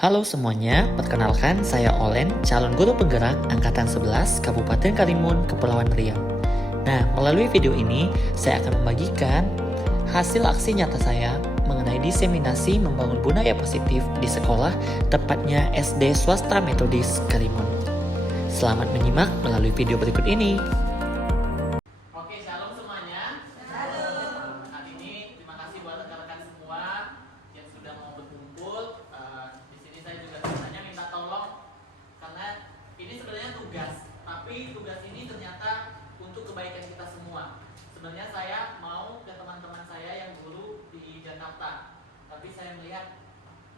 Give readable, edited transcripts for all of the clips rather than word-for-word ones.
Halo semuanya, perkenalkan saya Olen, calon guru penggerak Angkatan 11 Kabupaten Karimun, Kepulauan Riau. Nah, melalui video ini, saya akan membagikan hasil aksi nyata saya mengenai diseminasi membangun budaya positif di sekolah, tepatnya SD Swasta Metodis Karimun. Selamat menyimak melalui video berikut ini. Oke, shalom semuanya. Shalom. Hari ini terima kasih buat rekan-rekan semua yang sudah mau berkumpul. Di sini saya juga sebenarnya minta tolong karena ini sebenarnya tugas, tapi tugas ini ternyata untuk kebaikan kita semua. Sebenarnya saya mau ke teman-teman saya yang guru di Jakarta, tapi saya melihat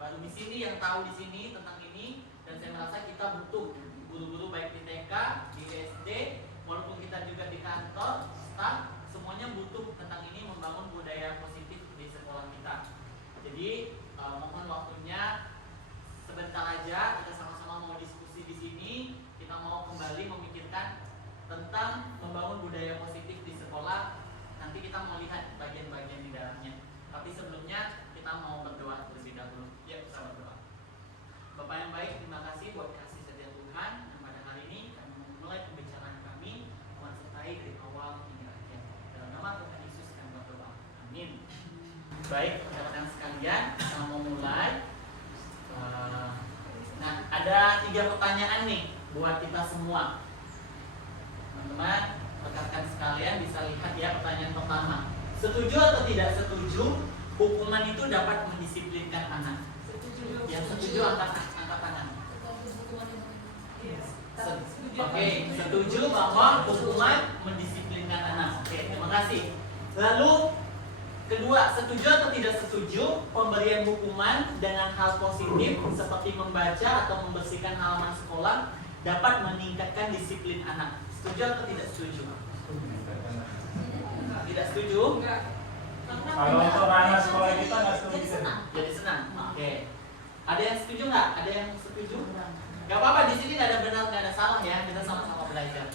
baru di sini yang tahu di sini tentang ini, dan saya merasa kita butuh guru-guru baik di TK, di SD, walaupun kita juga di kantor, staff, semuanya butuh tentang ini, membangun budaya positif di sekolah kita. Jadi mohon waktunya sebentar aja, kita sama-sama mau diskusi di sini, kita mau kembali memikirkan tentang membangun budaya positif di sekolah. Nanti kita mau lihat bagian-bagian di dalamnya. Tapi sebelumnya kita mau berdoa terlebih dahulu. Ya, kita berdoa. Bapak yang baik, terima kasih buat kasih setia Tuhan. Dan pada hari ini kami memulai pembicaraan kami, Tuhan sertai dari awal hingga akhir. Dalam nama Tuhan Yesus kami berdoa. Amin. Baik, rekan-rekan sekalian, kita mau mulai. Nah, ada 3 pertanyaan nih buat kita semua. Teman-teman, rekan-rekan sekalian bisa lihat ya pertanyaan pertama. Setuju atau tidak setuju hukuman itu dapat mendisiplinkan anak? Setuju. Yang setuju angkat tangan. Oke, setuju bahwa hukuman mendisiplinkan anak. Oke, terima kasih. Lalu kedua, setuju atau tidak setuju pemberian hukuman dengan hal positif seperti membaca atau membersihkan halaman sekolah dapat meningkatkan disiplin anak? Setuju atau tidak setuju? Tidak setuju? Kalau untuk ranah sekolah kita nggak setuju. Jadi senang. Oke. Ada yang setuju nggak? Ada yang setuju? Gak apa-apa, di sini nggak ada benar, nggak ada salah ya. Kita sama-sama belajar.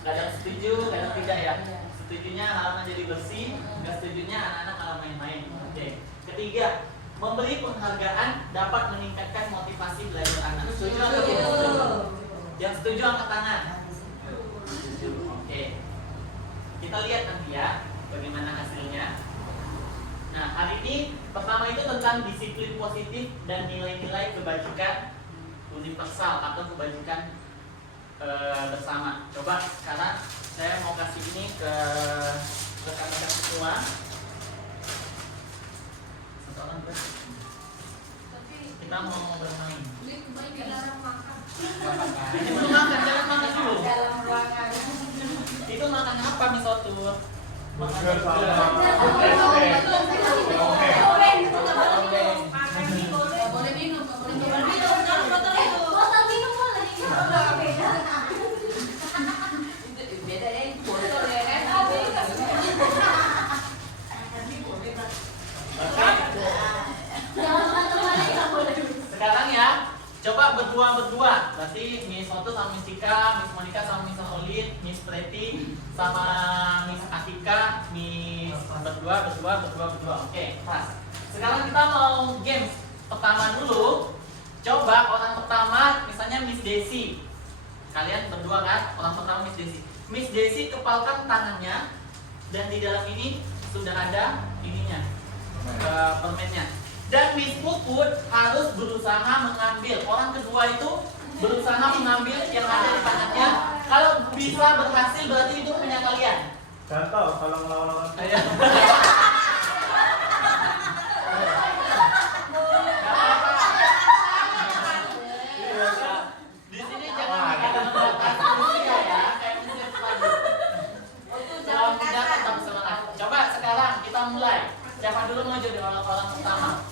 Gak ada yang setuju, gak ada yang tidak ya. Setujunya halaman jadi bersih, nggak setujunya anak-anak malah main-main. Oke. Ketiga, memberi penghargaan dapat meningkatkan motivasi belajar anak. Setuju atau tidak setuju? Yang setuju angkat tangan. Oke. Kita lihat nanti ya bagaimana hasilnya. Nah, hari ini pertama itu tentang disiplin positif dan nilai-nilai kebajikan universal atau kebajikan bersama. Coba sekarang saya mau kasih ini ke rekan-rekan semua. Kita mau bermain. Ini belum makan, jangan makan dulu. Itu makan apa, misotur? Makan sekarang ya, coba berdua. Berarti Miss Oto sama Miss Cika, Miss Monica sama Miss Olin, Miss Preti sama Miss Atika, Miss berdua. Oke, pas. Sekarang kita mau games pertama dulu. Coba orang pertama, misalnya Miss Desi. Kalian berdua kan? Orang pertama Miss Desi. Miss Desi kepalkan tangannya, dan di dalam ini sudah ada ininya, permennya. Dan Miss Puput harus berusaha mengambil. Orang kedua itu berusaha mengambil yang ada di tangannya. Kalau bisa berhasil berarti itu punya kalian. Contoh kalau melawan-lawan Iya. Di sini jangan ada membatasi ya, kayak musik lagi. Kalau tidak tetap semangat. Coba sekarang kita mulai. Siapa dulu mau jadi orang pertama?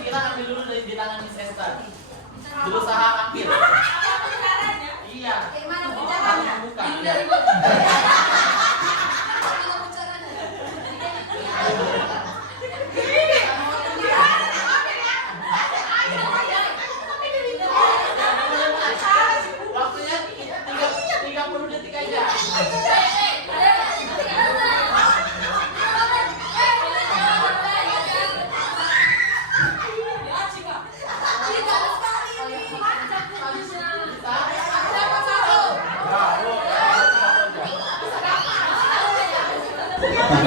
Kita ambil dulu di tangan Miss Esther. Berusaha ambil. Iya. Buka. Catatan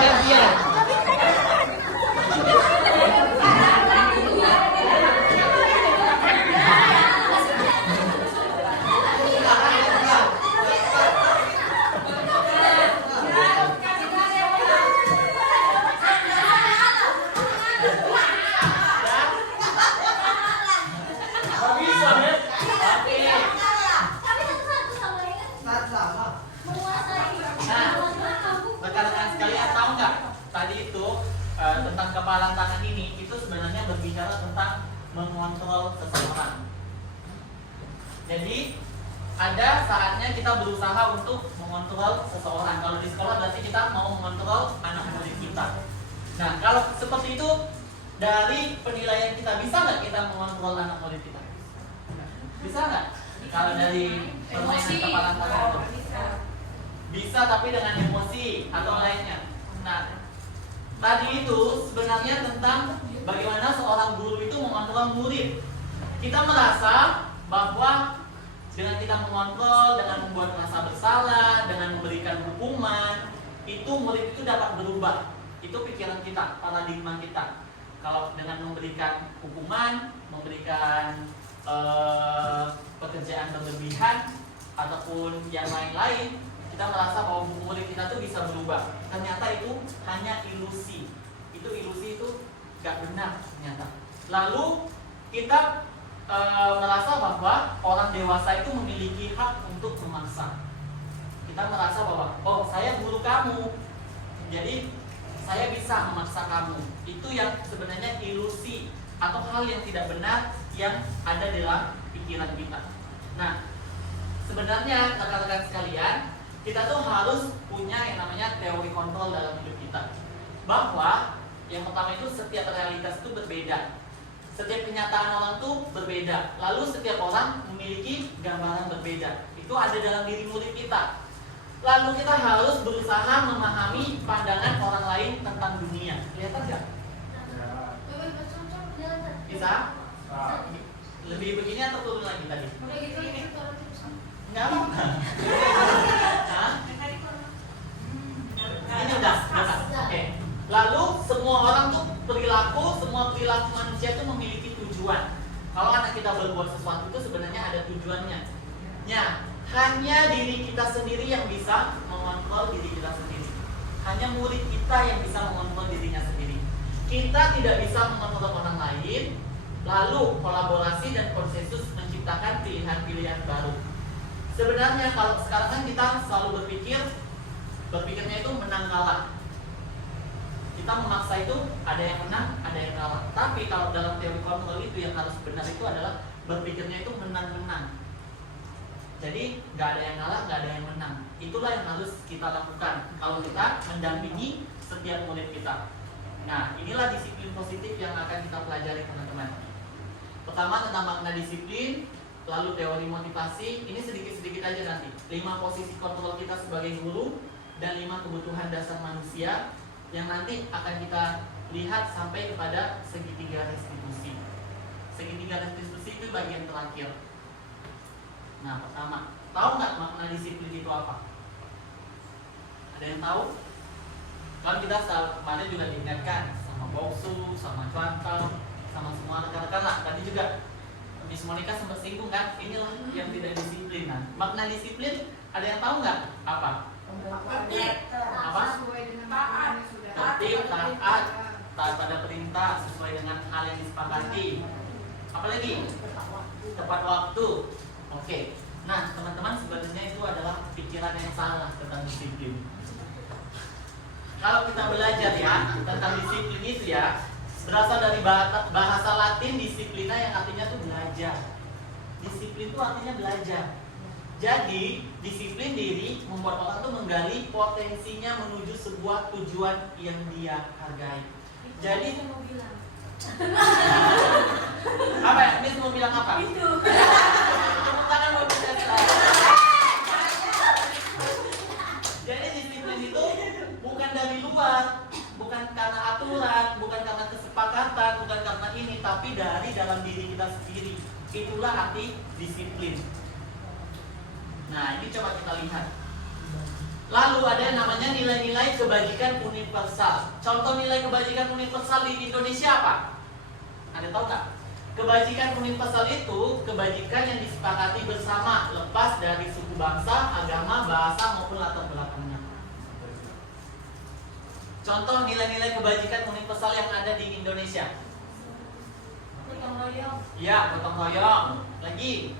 gantian. Nggak bisa, Net. Oke. Rekan-rekan sekalian tahu nggak tadi itu tentang kepalan tangan ini itu sebenarnya berbicara tentang mengontrol seseorang. Jadi ada saatnya kita berusaha untuk mengontrol seseorang. Kalau di sekolah berarti kita mau mengontrol anak murid kita. Nah kalau seperti itu dari penilaian kita bisa nggak kita mengontrol anak murid kita? Bisa nggak? Kalau dari permainan kepalan tangan itu? Bisa tapi dengan emosi atau lainnya. Nah, tadi itu sebenarnya tentang bagaimana seorang guru itu mengontrol murid. Kita merasa bahwa dengan kita mengontrol, dengan membuat rasa bersalah, dengan memberikan hukuman, itu murid itu dapat berubah. Itu pikiran kita, paradigma kita. Kalau dengan memberikan hukuman, memberikan pekerjaan berlebihan ataupun yang lain-lain, kita merasa bahwa murid kita tuh bisa berubah. Ternyata itu hanya ilusi. Itu ilusi itu gak benar ternyata. Lalu kita merasa bahwa orang dewasa itu memiliki hak untuk memaksa. Kita merasa bahwa oh saya guru kamu, jadi saya bisa memaksa kamu. Itu yang sebenarnya ilusi atau hal yang tidak benar yang ada dalam pikiran kita. Nah, sebenarnya rekan-rekan sekalian, kita tuh harus punya yang namanya teori kontrol dalam hidup kita. Bahwa yang pertama itu setiap realitas itu berbeda. Setiap kenyataan orang tuh berbeda. Lalu setiap orang memiliki gambaran berbeda. Itu ada dalam diri murid kita. Lalu kita harus berusaha memahami pandangan orang lain tentang dunia. Kelihatan nggak? Bisa? Lebih begini atau turun lagi tadi? Enggak apa-apa. Hah? Ini udah. Oke. Lalu semua orang tuh semua perilaku manusia itu memiliki tujuan. Kalau anak kita berbuat sesuatu itu sebenarnya ada tujuannya. Hanya diri kita sendiri yang bisa mengontrol diri kita sendiri. Hanya murid kita yang bisa mengontrol dirinya sendiri. Kita tidak bisa mengontrol orang lain. Lalu kolaborasi dan konsensus menciptakan pilihan-pilihan baru. Sebenarnya kalau sekarang kan kita selalu berpikirnya itu menang kalah. Kita memaksa itu ada yang menang, ada yang kalah. Tapi kalau dalam teori kontrol itu yang harus benar itu adalah berpikirnya itu menang-menang. Jadi nggak ada yang kalah, nggak ada yang menang. Itulah yang harus kita lakukan kalau kita mendampingi setiap murid kita. Nah, inilah disiplin positif yang akan kita pelajari teman-teman. Pertama tentang makna disiplin, lalu teori motivasi. Ini sedikit-sedikit aja nanti. 5 posisi kontrol kita sebagai guru dan 5 kebutuhan dasar manusia yang nanti akan kita lihat sampai kepada segitiga restitusi. Segitiga restitusi itu bagian terakhir. Nah, pertama, tahu nggak makna disiplin itu apa? Ada yang tahu? Kan kita kemarin juga diingatkan sama Boksu, sama Cuantal, sama semua rekan-rekan lah. Tadi juga Miss Monica sempat singgung kan, inilah yang tidak disiplin. Nah, makna disiplin ada yang tahu nggak? Apa? Apa? Tertib, taat pada perintah sesuai dengan hal yang disepakati. Apalagi? Tepat waktu. Oke. Nah, teman-teman sebenarnya itu adalah pikiran yang salah tentang disiplin. Kalau kita belajar ya tentang disiplin itu ya, berasal dari bahasa Latin disiplina yang artinya tuh belajar. Disiplin itu artinya belajar. Jadi disiplin diri membuat orang tuh menggali potensinya menuju sebuah tujuan yang dia hargai. Jadi apa ya? Miss mau bilang apa? Itu. Tepuk tangan buat kita. Jadi disiplin itu bukan dari luar, bukan karena aturan, bukan karena kesepakatan, bukan karena ini, tapi dari dalam diri kita sendiri. Itulah arti disiplin. Nah, ini coba kita lihat. Lalu ada yang namanya nilai-nilai kebajikan universal. Contoh nilai kebajikan universal di Indonesia apa? Ada tahu nggak? Kebajikan universal itu kebajikan yang disepakati bersama, lepas dari suku bangsa, agama, bahasa maupun latar belakangnya. Contoh nilai-nilai kebajikan universal yang ada di Indonesia. Gotong royong. Ya, gotong royong. Lagi,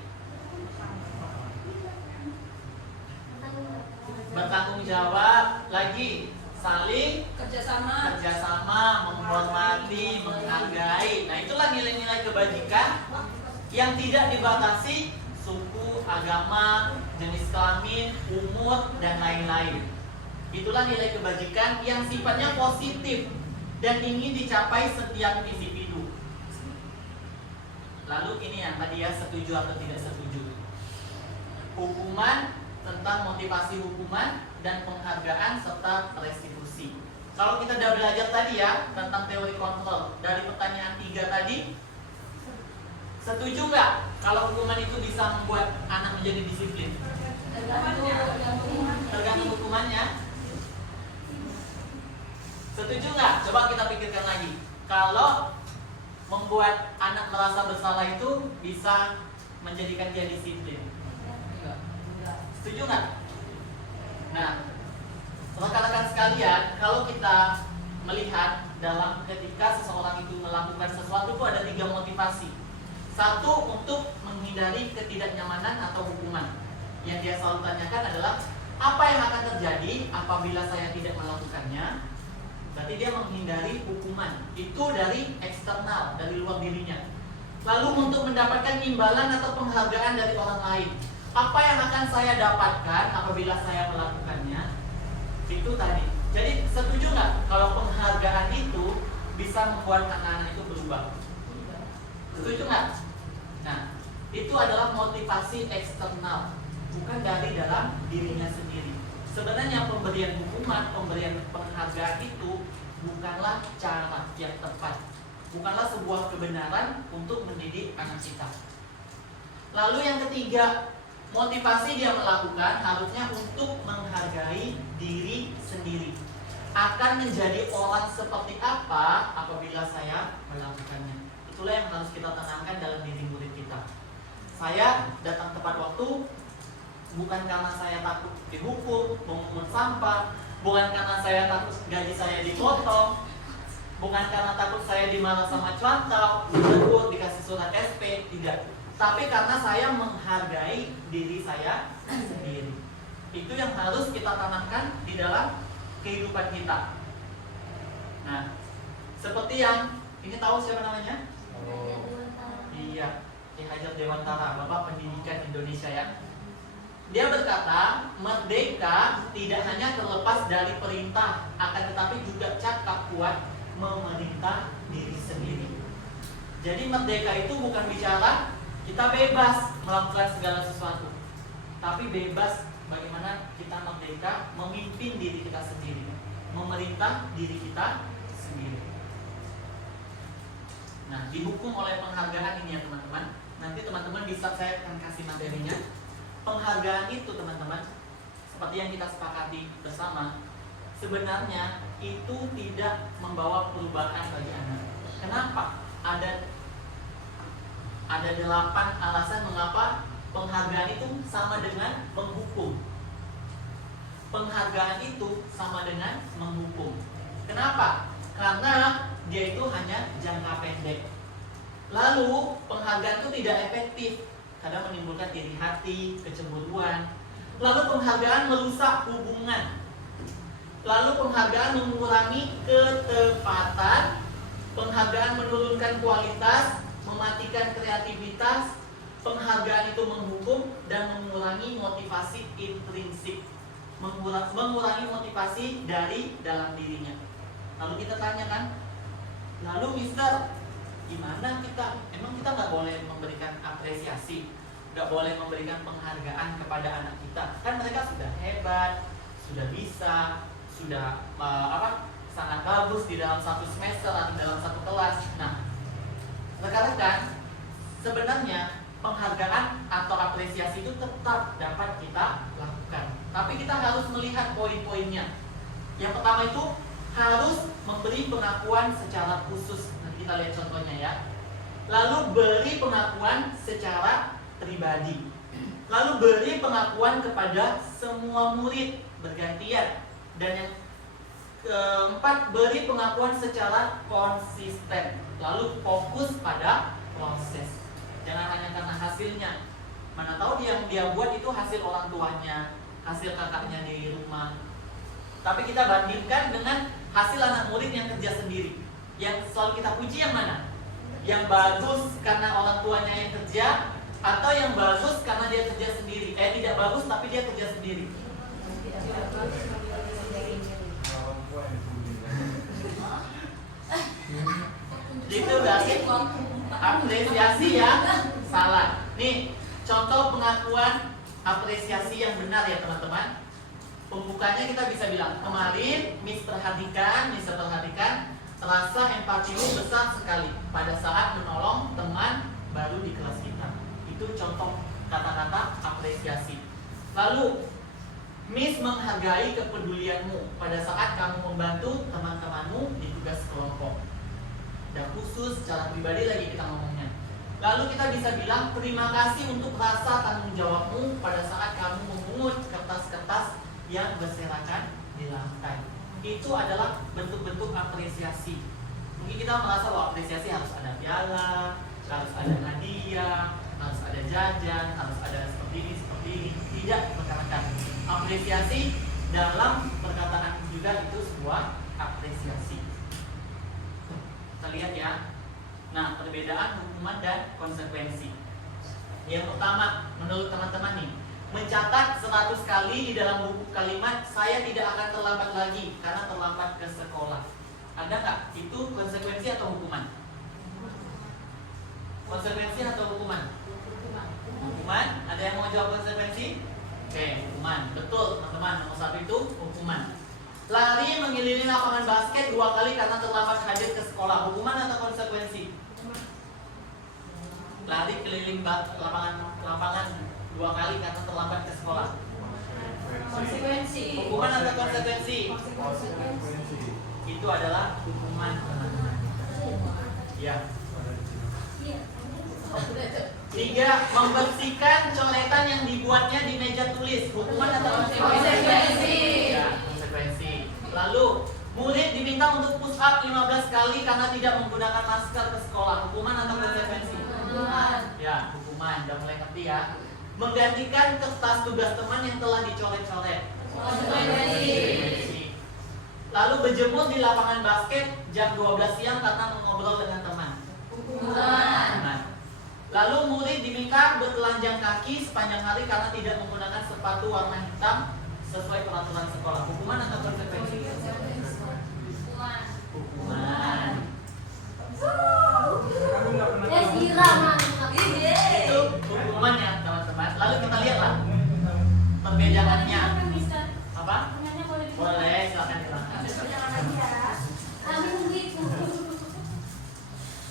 bertanggung jawab. Lagi, saling Kerjasama. menghormati, menghargai. Nah, itulah nilai-nilai kebajikan yang tidak dibatasi suku, agama, jenis kelamin, umur, dan lain-lain. Itulah nilai kebajikan yang sifatnya positif dan ingin dicapai setiap individu. Lalu ini yang tadi ya, setuju atau tidak setuju. Hukuman, tentang motivasi hukuman dan penghargaan serta restitusi. Kalau kita udah belajar tadi ya tentang teori kontrol dari pertanyaan 3 tadi, setuju nggak kalau hukuman itu bisa membuat anak menjadi disiplin? Tergantung hukumannya. Setuju nggak? Coba kita pikirkan lagi. Kalau membuat anak merasa bersalah itu bisa menjadikan dia disiplin. Setuju nggak? Nah, rekan-rekan sekalian, kalau kita melihat dalam ketika seseorang itu melakukan sesuatu itu ada 3 motivasi. Satu, untuk menghindari ketidaknyamanan atau hukuman. Yang dia selalu tanyakan adalah apa yang akan terjadi apabila saya tidak melakukannya. Berarti dia menghindari hukuman. Itu dari eksternal, dari luar dirinya. Lalu untuk mendapatkan imbalan atau penghargaan dari orang lain. Apa yang akan saya dapatkan apabila saya melakukannya? Itu tadi. Jadi setuju nggak kalau penghargaan itu bisa membuat anak-anak itu berubah? Setuju nggak? Nah, itu adalah motivasi eksternal, bukan dari dalam dirinya sendiri. Sebenarnya pemberian hukuman, pemberian penghargaan itu bukanlah cara yang tepat, bukanlah sebuah kebenaran untuk mendidik anak kita. Lalu yang ketiga, motivasi dia melakukan harusnya untuk menghargai diri sendiri. Akan menjadi orang seperti apa apabila saya melakukannya. Itulah yang harus kita tanamkan dalam diri murid kita. Saya datang tepat waktu bukan karena saya takut dihukum, memungut sampah, bukan karena saya takut gaji saya dipotong, bukan karena takut saya dimarah sama cuantau, ditegur, dikasih surat SP, tidak. Tapi karena saya menghargai diri saya sendiri. Itu yang harus kita tanamkan di dalam kehidupan kita. Nah, seperti yang ini, tahu siapa namanya? Iya, Ki Hajar Dewantara, Bapak Pendidikan Indonesia ya. Dia berkata, merdeka tidak hanya terlepas dari perintah, akan tetapi juga cakap kuat memerintah diri sendiri. Jadi merdeka itu bukan bicara kita bebas melakukan segala sesuatu, tapi bebas bagaimana kita merdeka memimpin diri kita sendiri, memerintah diri kita sendiri. Nah, dihukum oleh penghargaan ini ya teman-teman. Nanti teman-teman bisa, saya akan kasih materinya. Penghargaan itu teman-teman, seperti yang kita sepakati bersama, sebenarnya itu tidak membawa perubahan bagi anak. Kenapa? Ada 8 alasan mengapa penghargaan itu sama dengan menghukum. Penghargaan itu sama dengan menghukum. Kenapa? Karena dia itu hanya jangka pendek. Lalu penghargaan itu tidak efektif, kadang menimbulkan iri hati, kecemburuan. Lalu penghargaan merusak hubungan. Lalu penghargaan mengurangi ketepatan. Penghargaan menurunkan kualitas, mematikan kreativitas. Penghargaan itu menghukum dan mengurangi motivasi intrinsik, mengurangi motivasi dari dalam dirinya. Lalu kita tanya kan, lalu Mister, gimana kita? Emang kita nggak boleh memberikan apresiasi, nggak boleh memberikan penghargaan kepada anak kita? Kan mereka sudah hebat, sudah bisa, sudah sangat bagus di dalam satu semester atau dalam satu kelas. Nah, rekan-rekan, sebenarnya penghargaan atau apresiasi itu tetap dapat kita lakukan. Tapi kita harus melihat poin-poinnya. Yang pertama itu harus memberi pengakuan secara khusus. Nanti kita lihat contohnya ya. Lalu beri pengakuan secara pribadi. Lalu beri pengakuan kepada semua murid bergantian. Dan yang keempat, beri pengakuan secara konsisten. Lalu fokus pada proses. Jangan hanya karena hasilnya. Mana tahu yang dia buat itu hasil orang tuanya, hasil kakaknya di rumah. Tapi kita bandingkan dengan hasil anak murid yang kerja sendiri. Yang selalu kita puji yang mana? Yang bagus karena orang tuanya yang kerja, atau yang bagus karena dia kerja sendiri? Tidak bagus tapi dia kerja sendiri. Itu berarti apresiasi yang salah. Nih, contoh pengakuan apresiasi yang benar ya teman-teman. Pembukanya kita bisa bilang, kemarin Miss perhatikan rasa empatimu besar sekali pada saat menolong teman baru di kelas kita. Itu contoh kata-kata apresiasi. Lalu, Miss menghargai kepedulianmu pada saat kamu membantu teman-temanmu di tugas kelompok. Dan khusus secara pribadi lagi kita ngomongnya. Lalu kita bisa bilang terima kasih untuk rasa tanggung jawabmu pada saat kamu memungut kertas-kertas yang berserakan di lantai. Itu adalah bentuk-bentuk apresiasi. Mungkin kita merasa bahwa apresiasi harus ada piala, harus ada hadiah, harus ada jajan, harus ada seperti ini. Tidak, rekan-rekan. Apresiasi dalam perkataan juga itu sebuah apresiasi. Kita lihat ya. Nah, perbedaan hukuman dan konsekuensi. Yang pertama, menurut teman-teman nih, mencatat 100 kali di dalam buku kalimat saya tidak akan terlambat lagi karena terlambat ke sekolah. Ada nggak? Itu konsekuensi atau hukuman? Konsekuensi atau hukuman? Hukuman. Ada yang mau jawab konsekuensi? Oke, hukuman. Betul teman-teman, nomor 1 itu hukuman. Lari mengelilingi lapangan basket 2 kali karena terlambat hadir ke sekolah. Hukuman atau konsekuensi? Lari keliling lapangan 2 kali karena terlambat ke sekolah. Konsekuensi. Hukuman atau konsekuensi? Konsekuensi. Itu adalah hukuman, teman-teman. Ya. 3. Membersihkan coretan yang dibuatnya di meja tulis. Hukuman atau konsekuensi? Ya, konsekuensi. Lalu, murid diminta untuk push up 15 kali karena tidak menggunakan masker ke sekolah. Hukuman atau konsekuensi? Ya, hukuman. Udah mulai ngerti ya. Menggantikan kertas tugas teman yang telah dicoret-coret. Konsekuensi. Lalu berjemur di lapangan basket jam 12 siang karena mengobrol dengan teman. Hukuman. Lalu murid diminta bertelanjang kaki sepanjang hari karena tidak menggunakan sepatu warna hitam sesuai peraturan sekolah. Hukuman atau konsekuensi? Hukuman. Itu hukumannya teman-teman. Lalu kita lihatlah perbedaannya. Apa? Boleh, silakan dilakukan.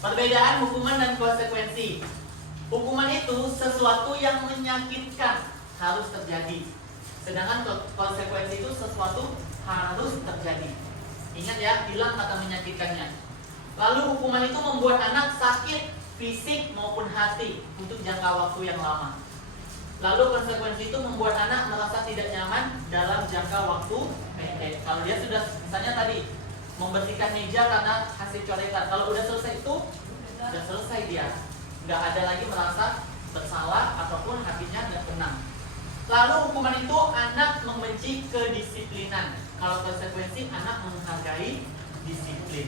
Perbedaan hukuman dan konsekuensi. Hukuman itu sesuatu yang menyakitkan harus terjadi. Sedangkan konsekuensi itu sesuatu harus terjadi. Ingat ya, hilang kata menyakitkannya. Lalu hukuman itu membuat anak sakit fisik maupun hati untuk jangka waktu yang lama. Lalu konsekuensi itu membuat anak merasa tidak nyaman dalam jangka waktu pendek. Kalau dia sudah, misalnya tadi membersihkan meja karena hasil coretan, kalau udah selesai itu udah selesai dia, nggak ada lagi merasa bersalah ataupun hatinya nggak tenang. Lalu hukuman itu anak membenci kedisiplinan. Kalau konsekuensi anak menghargai disiplin.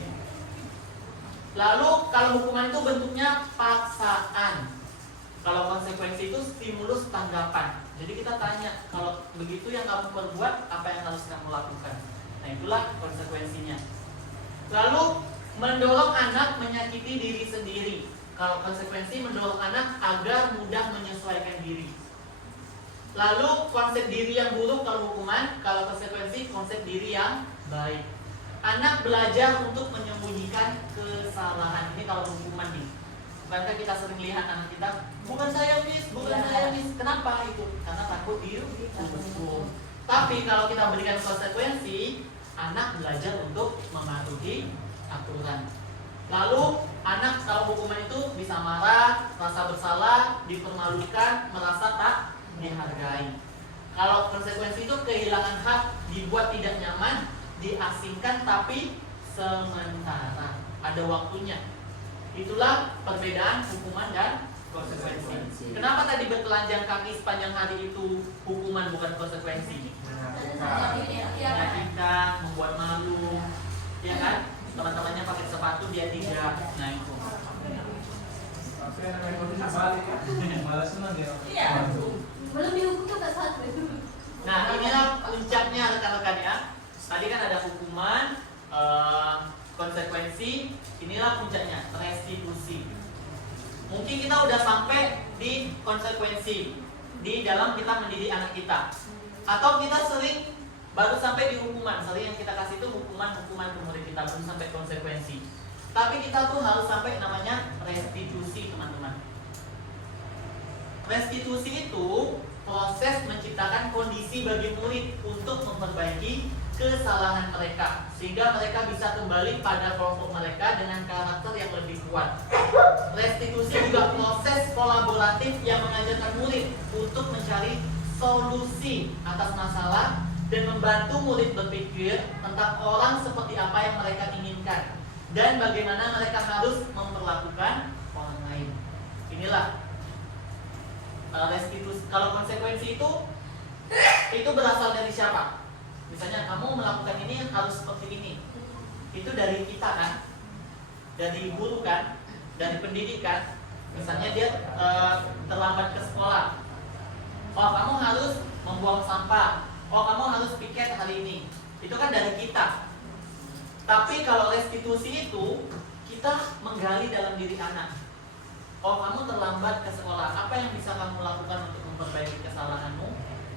Lalu kalau hukuman itu bentuknya paksaan. Kalau konsekuensi itu stimulus tanggapan. Jadi kita tanya, kalau begitu yang kamu perbuat, apa yang harus kamu lakukan? Nah, itulah konsekuensinya. Lalu mendorong anak menyakiti diri sendiri. Kalau konsekuensi mendorong anak agar mudah menyesuaikan diri. Lalu konsep diri yang buruk kalau hukuman, kalau konsekuensi konsep diri yang baik. Anak belajar untuk menyembunyikan kesalahan. Ini kalau hukuman nih. Bukankah kita sering lihat anak kita, bukan saya miss, bukan saya miss. Kenapa itu? Karena takut dihukum. Tapi kalau kita berikan konsekuensi, anak belajar untuk mematuhi aturan. Lalu anak kalau hukuman itu bisa marah, rasa bersalah, dipermalukan, merasa tak dihargai. Kalau konsekuensi itu kehilangan hak, dibuat tidak nyaman, diasingkan tapi sementara, ada waktunya. Itulah perbedaan hukuman dan konsekuensi. Kenapa tadi bertelanjang kaki sepanjang hari itu hukuman bukan konsekuensi? Menyakitkan, membuat malu, ya kan? Teman-temannya pakai sepatu dia tidak. Nah itu. Tapi anak kondisi balik kan, malah senang dia. Iya. Belum dihukum kata satu. Nah inilah puncaknya rekan-rekan ya. Tadi kan ada hukuman, konsekuensi, inilah puncaknya, restitusi. Mungkin kita udah sampai di konsekuensi di dalam kita mendidik anak kita, atau kita sering baru sampai di hukuman. Sering yang kita kasih itu hukuman ke murid kita, belum sampai konsekuensi. Tapi kita tuh harus sampai namanya restitusi, teman-teman. Restitusi itu proses menciptakan kondisi bagi murid untuk memperbaiki kesalahan mereka, sehingga mereka bisa kembali pada kelompok mereka dengan karakter yang lebih kuat. Restitusi juga proses kolaboratif yang mengajarkan murid untuk mencari solusi atas masalah dan membantu murid berpikir tentang orang seperti apa yang mereka inginkan dan bagaimana mereka harus memperlakukan orang lain. Inilah restitusi. Kalau konsekuensi itu berasal dari siapa? Misalnya kamu melakukan ini harus seperti ini. Itu dari kita kan, dari guru kan, dari pendidikan. Misalnya dia terlambat ke sekolah. Oh kamu harus membuang sampah. Oh kamu harus piket hari ini. Itu kan dari kita. Tapi kalau restitusi itu kita menggali dalam diri anak. Oh kamu terlambat ke sekolah. Apa yang bisa kamu lakukan untuk memperbaiki kesalahanmu?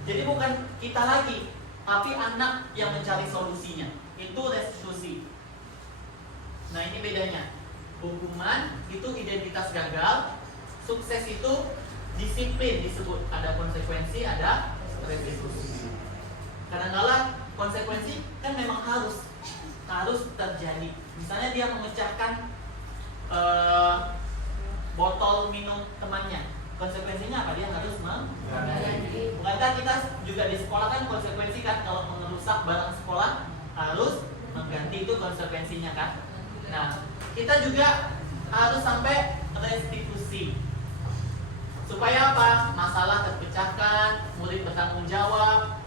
Jadi bukan kita lagi, tapi anak yang mencari solusinya. Itu restitusi. Nah ini bedanya. Hukuman itu identitas gagal. Sukses itu disiplin disebut. Ada konsekuensi, ada restitusi. Kadang-kadang konsekuensi kan memang harus terjadi. Misalnya dia memecahkan botol minum temannya. Konsekuensinya apa? Dia harus mengganti. Bukankah kita juga di sekolah kan konsekuensi kan kalau merusak barang sekolah harus mengganti, itu konsekuensinya kan. Nah kita juga harus sampai restitusi supaya apa? Masalah terpecahkan, murid bertanggung jawab,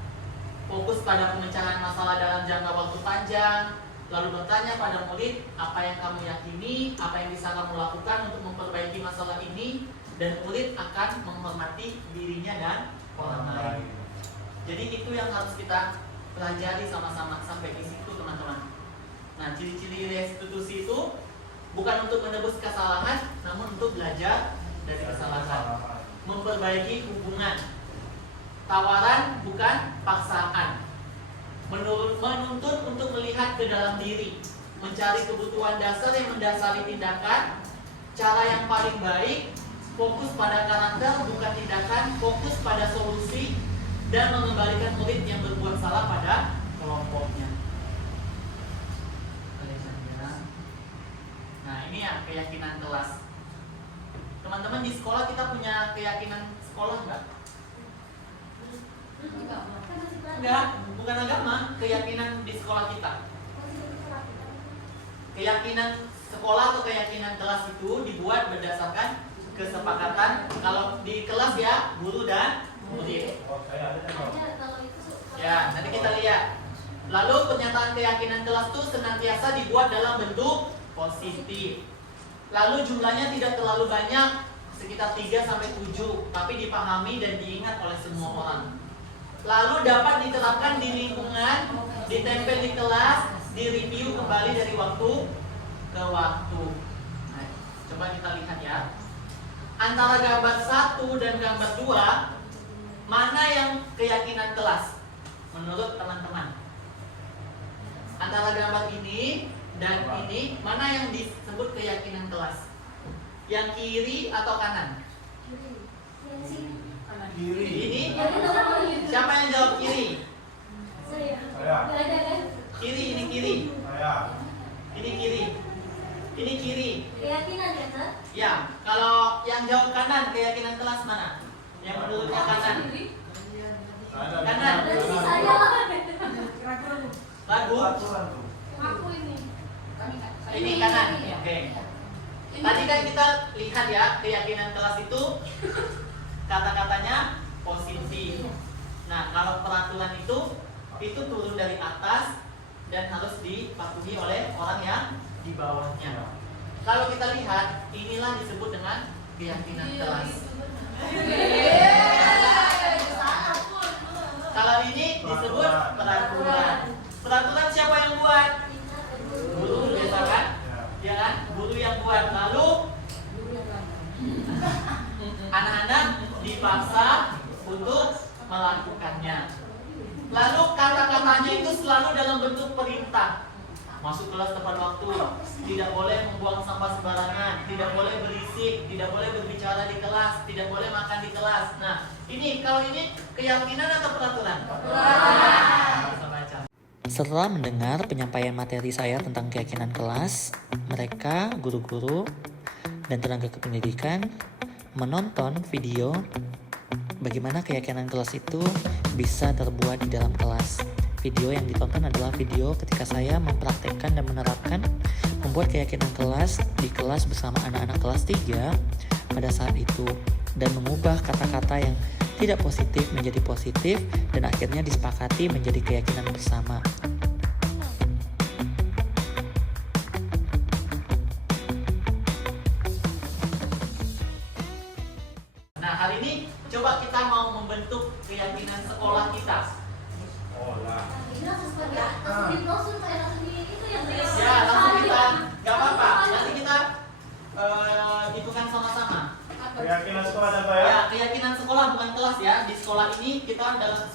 fokus pada pemecahan masalah dalam jangka waktu panjang, lalu bertanya pada murid apa yang kamu yakini, apa yang bisa kamu lakukan untuk memperbaiki masalah ini, dan murid akan menghormati dirinya dan orang lain. Jadi itu yang harus kita pelajari sama-sama sampai di situ teman-teman. Nah ciri-ciri restitusi itu bukan untuk menebus kesalahan, namun untuk belajar dari kesalahan, memperbaiki hubungan. Tawaran bukan paksaan. Menuntut untuk melihat ke dalam diri, mencari kebutuhan dasar yang mendasari tindakan, cara yang paling baik, fokus pada karakter bukan tindakan, fokus pada solusi, dan mengembalikan murid yang berbuat salah pada kelompoknya. Nah ini ya keyakinan kelas. Teman-teman di sekolah kita punya keyakinan sekolah enggak? Enggak, bukan agama, keyakinan di sekolah kita. Keyakinan sekolah atau keyakinan kelas itu dibuat berdasarkan kesepakatan kalau di kelas ya, guru dan murid. Ya, nanti kita lihat. Lalu pernyataan keyakinan kelas itu senantiasa dibuat dalam bentuk positif. Lalu jumlahnya tidak terlalu banyak, sekitar 3-7, tapi dipahami dan diingat oleh semua orang. Lalu dapat diterapkan di lingkungan, ditempel di kelas, direview kembali dari waktu ke waktu. Nah, coba kita lihat ya. Antara gambar 1 dan gambar 2, mana yang keyakinan kelas menurut teman-teman? Antara gambar ini dan ini, mana yang disebut keyakinan kelas? Yang kiri atau kanan? Yang sini. Kiri. Ini? Yang itu apa gitu? Siapa yang jawab kiri? Saya. Saya. Gak ada kan? Kiri, ini kiri. Saya. Ini kiri. Ini kiri. Keyakinan ya, Kak? Ya, kalau yang jawab kanan, keyakinan kelas mana? Yang menurutnya kanan. Kanan. Berarti saya. Lagu. Aku ini. Ini kanan. Oke. Tadi kan kita lihat ya, keyakinan kelas itu kata-katanya positif. Nah, kalau peraturan itu turun dari atas dan harus dipatuhi oleh orang yang di bawahnya. Kalau kita lihat, inilah disebut dengan keyakinan kelas. Kalau ini disebut peraturan. Peraturan siapa yang buat? Guru biasa kan? Ya kan? Guru yang buat. Lalu anak-anak dipaksa untuk melakukannya. Lalu kata-katanya itu selalu dalam bentuk perintah. Masuk kelas tepat waktu, tidak boleh membuang sampah sembarangan, tidak boleh berisik, tidak boleh berbicara di kelas, tidak boleh makan di kelas. Nah, kalau ini keyakinan atau peraturan? Peraturan. Setelah mendengar penyampaian materi saya tentang keyakinan kelas, mereka, guru-guru, dan tenaga kependidikan menonton video bagaimana keyakinan kelas itu bisa terbuat di dalam kelas. Video yang ditonton adalah video ketika saya mempraktekkan dan menerapkan membuat keyakinan kelas di kelas bersama anak-anak kelas 3 pada saat itu, dan mengubah kata-kata yang tidak positif menjadi positif dan akhirnya disepakati menjadi keyakinan bersama. Nah, hari ini coba kita mau membentuk keyakinan sekolah kita. Ini langsung seperti langsung di brosur kayak langsung di itu yang Ya, langsung kita, nggak apa-apa. Nanti kita hitungkan sama-sama. Keyakinan sekolah apa ya? Ya, keyakinan sekolah bukan kelas ya. Di sekolah ini kita dalam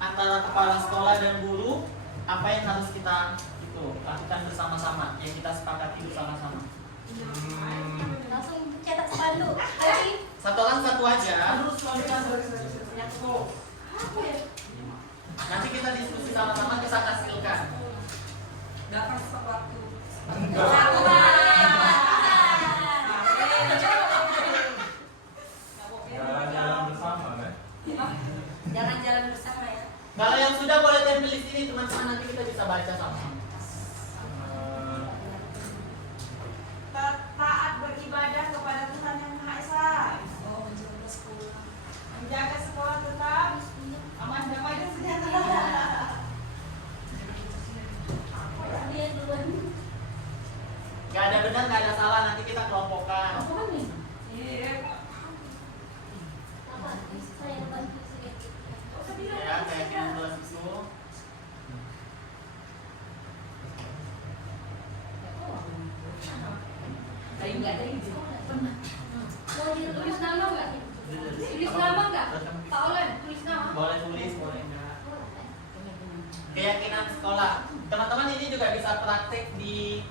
antara kepala sekolah dan guru, apa yang harus kita lakukan bersama-sama, yang kita sepakati bersama-sama. langsung cetak spanduk. Jadi Satu orang satu aja. apa ya? Nanti kita diskusi sama-sama, kita hasilkan. Datang sewaktu. Jalan-jalan bersama kan? Jalan-jalan bersama ya. Kalau yang sudah boleh tempel di sini teman-teman, nanti kita bisa baca sama. Taat beribadah kepada Tuhan Yang Maha Esa. Oh, menjaga sekolah. Menjaga sekolah tetap aman, damai dan sejahtera. Dia duluan. Gak ada benar, gak ada salah, nanti kita kelompokkan. Apa kan nih? Iya. Apa? Saya bantu sedikit. Ya, keyakinan kelas itu. Tapi nggak ada yang pernah. Mau ditulis nama nggak? Tulis nama nggak? Pak Olen, tulis nama. Boleh tulis, boleh enggak. Keyakinan sekolah. Teman-teman ini juga bisa praktek di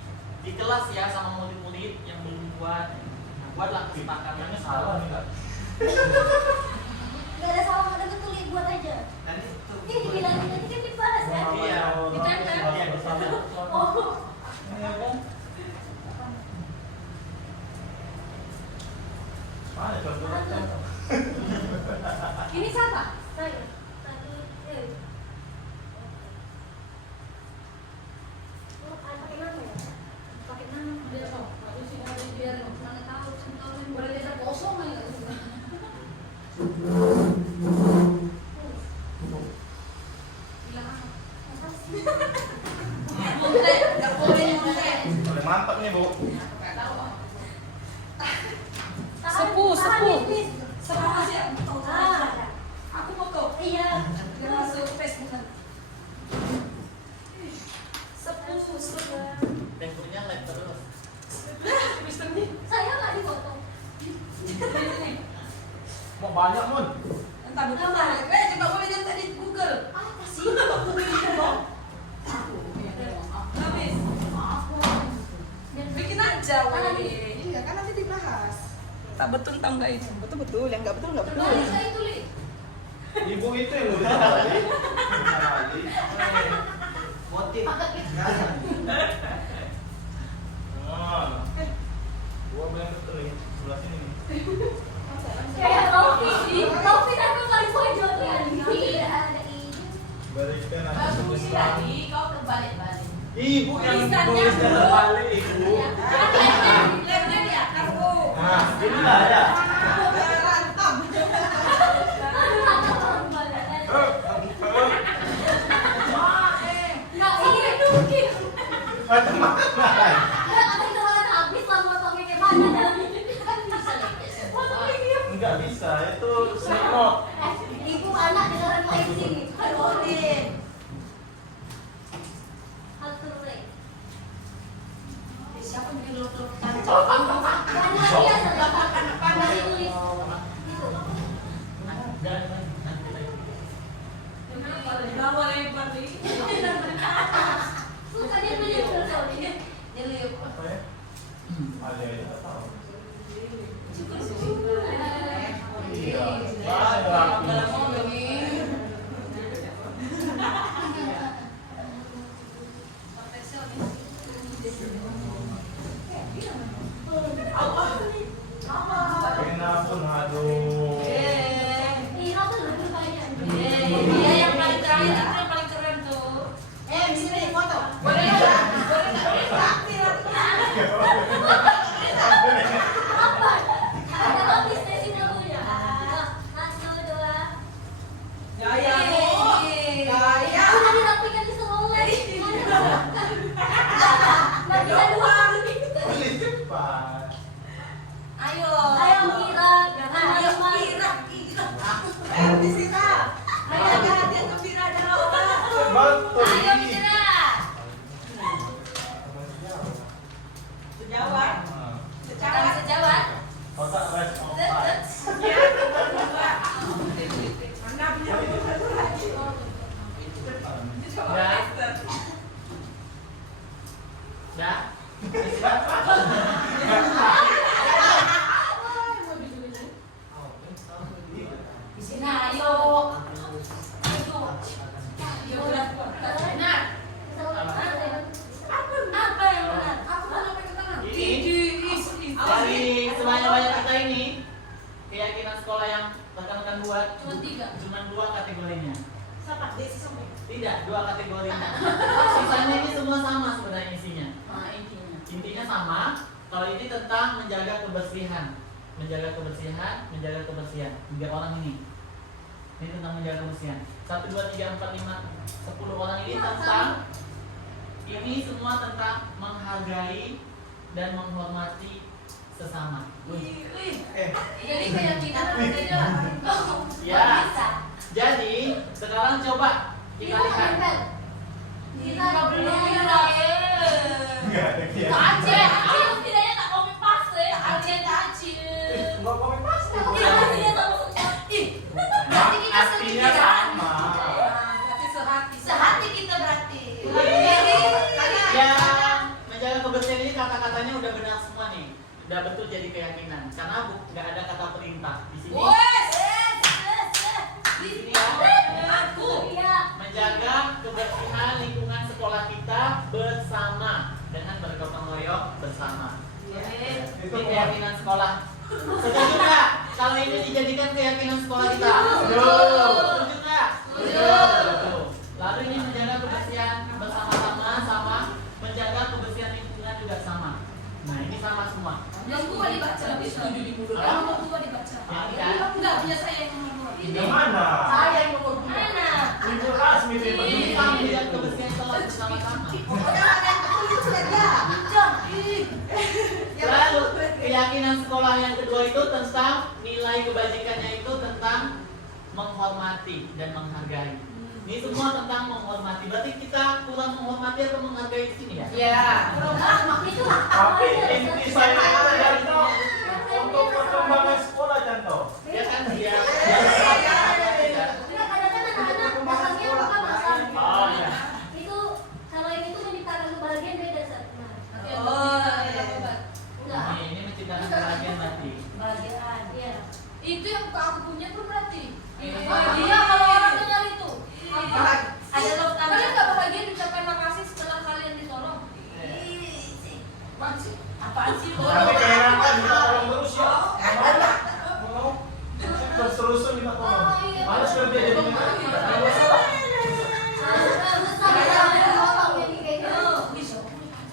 kelas ya, sama murid-murid yang belum buat. Nah, buatlah kesepakatan. Kayaknya salah nih Kak. Nggak ada salah, nggak ada betul, buat aja. Nanti Ini dibilangin nanti kan dibahas kan? Iya. Ditempel. Iya, ditempel. Oh. Iya kan? Mana contohnya? Ini siapa? Saya. Tadi. Oh, pakai nama ya? Pakai nama. Biar kok, kalau sih biar mana tahu sentuhin boleh bisa kosong aja. Bilang apa? Montek, nggak boleh montek. Boleh mantap nih Bu. Sepuh. Sepuh aja. Ah, Aku foto. iya. Dia masuk Facebook. Sepuh. Temponya live terus. Mister nih. Saya nggak difoto. Mau banyak Mun. Entah bukan mana. Coba boleh lihat tadi Google. Apa sih? Google itu dong. Habis. Bikin aja. Tangan. Iya kan nanti dibahas. Tak betul tahu nggak itu? Betul betul, yang nggak betul nggak betul. Nggak bisa itu, Li. Ibu itu yang udah kali. Motif. Oh. Gua bilang betul nih, sebelah sini nih. Kayak Rofi, Li. Rofi kan tuh paling pojok ya. Tidak ada ini. Balikan aja Bagus semua. lagi, kau terbalik-balik. Ibu yang Tulisannya tulis dan Bu. terbalik ibu. Lem ya, karbu. Nah, ini lah ya. Rantap. Nggak ini mungkin. Macam mana? Nggak ada itu orang habis lah motongnya kayak mana dalam ini. Kan bisa nih. Motongnya dia. Enggak bisa, itu snake note. Ibu anak dengeran lain sini. Boleh. Atur play. Siapa yang bikin lu Karena dia sedang pandai tulis. Itu. Bawa lebar nih. Suka dia meliuk soalnya. Dia liuk. Apa ya? Ada itu nggak tahu. Iya. Dalam mobil nih. Kenapa aduh. Ira tuh lebih banyak. Dia yang paling terakhir itu yang paling keren tuh. Di sini foto. Boleh nggak? Boleh nggak? Apa? Ada habis dari sini dulunya. Satu, dua. Gaya, gaya. Sudah dirapikan di semua. Nggak bisa dua. Boleh cepat. Ayo. Ayo Ira. Ayo Ira. Di sini. Ayo hati-hati gembira dalam. Betul. Ayo Ira. Sejawat. Sejawat. Sejawat. Otak rest of five. Anda punya satu lagi. Dah. Di sini ayo. Ayo benar. Benar. Apa yang benar? Aku mau sampai ke tangan. Dari sebanyak-banyak kita ini, keyakinan sekolah yang rekan-rekan buat cuma dua kategorinya. Siapa? Desi Sumbi. Tidak, dua kategorinya. Sisanya ini semua sama sebenarnya isinya. Nah, intinya. Intinya sama. Kalau ini tentang menjaga kebersihan, menjaga kebersihan, menjaga kebersihan. 3 orang ini. Ini tentang menjaga kebersihan. 1, 2, 3, 4, 5, 10 orang ini tentang ini semua tentang menghargai dan menghormati sesama. Jadi keyakinan beda. Ya. Jadi sekarang coba dikalikan. Kita belum Ira. Enggak ada kiai. Aceh, tidaknya tak copy paste. Aceh, Aceh. Enggak komen pasti. Iya, sama semua. Berarti kita Artinya setuju. sama. Berarti sehati. Sehati kita berarti. Ya, menjaga kebersihan ini kata-katanya udah benar semua nih. Udah betul jadi keyakinan. Karena nggak ada kata perintah di sini. Wes. Di sini ya. Aku. Iya. Menjaga kebersihan lingkungan sekolah kita bersama dengan bergotong royong bersama. Ini keyakinan sekolah. Setuju nggak? Kalau ini dijadikan keyakinan sekolah kita. Setuju nggak? Setuju. Lalu ini menjaga kebersihan bersama-sama sama menjaga kebersihan lingkungan juga sama. Nah ini sama semua. Yang tua dibaca, tapi setuju di mulut. Yang tua dibaca. Ya, Enggak, punya saya yang nomor 2. Yang mana? Saya yang nomor 2. Mana? Ibu Lasmi itu yang Ini begini. sama menjaga kebersihan sekolah bersama-sama. Lalu keyakinan sekolah yang kedua itu tentang nilai kebajikannya itu tentang menghormati dan menghargai. Ini semua tentang menghormati. Berarti kita kurang menghormati atau menghargai di sini ya? Ya. Itu Tapi inti saya itu Janto, untuk perkembangan sekolah Janto. Ya kan dia. kadang-kadang anak-anak dasarnya bukan masalah. Oh ya. Itu kalau ini tuh menciptakan kebahagiaan beda Sat. Nah, Oh, ya. enggak. Ini menciptakan kebahagiaan nanti. Bahagia Iya, kalau orang dengar itu. Apa? Ada love Kalian tanda. nggak bahagia ucapkan makasih setelah kalian ditolong? Apaan sih? Apaan sih? Tapi kayaknya kan minta tolong terus ya. Mau terus-terusan minta tolong. Males kerja jadi minta.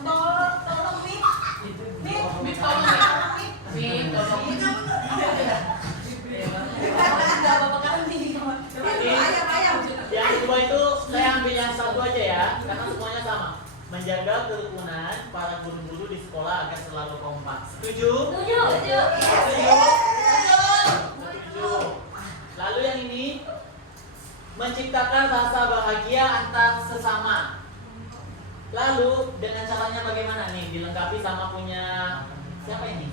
Tolong Mi. Mi tolong Yang kedua itu saya ambil yang satu aja ya, karena semuanya sama. Menjaga kerukunan para guru-guru di sekolah agar selalu kompak. Setuju? Setuju. Lalu yang ini menciptakan rasa bahagia antar sesama. Lalu dengan caranya bagaimana nih? Dilengkapi sama punya siapa ini?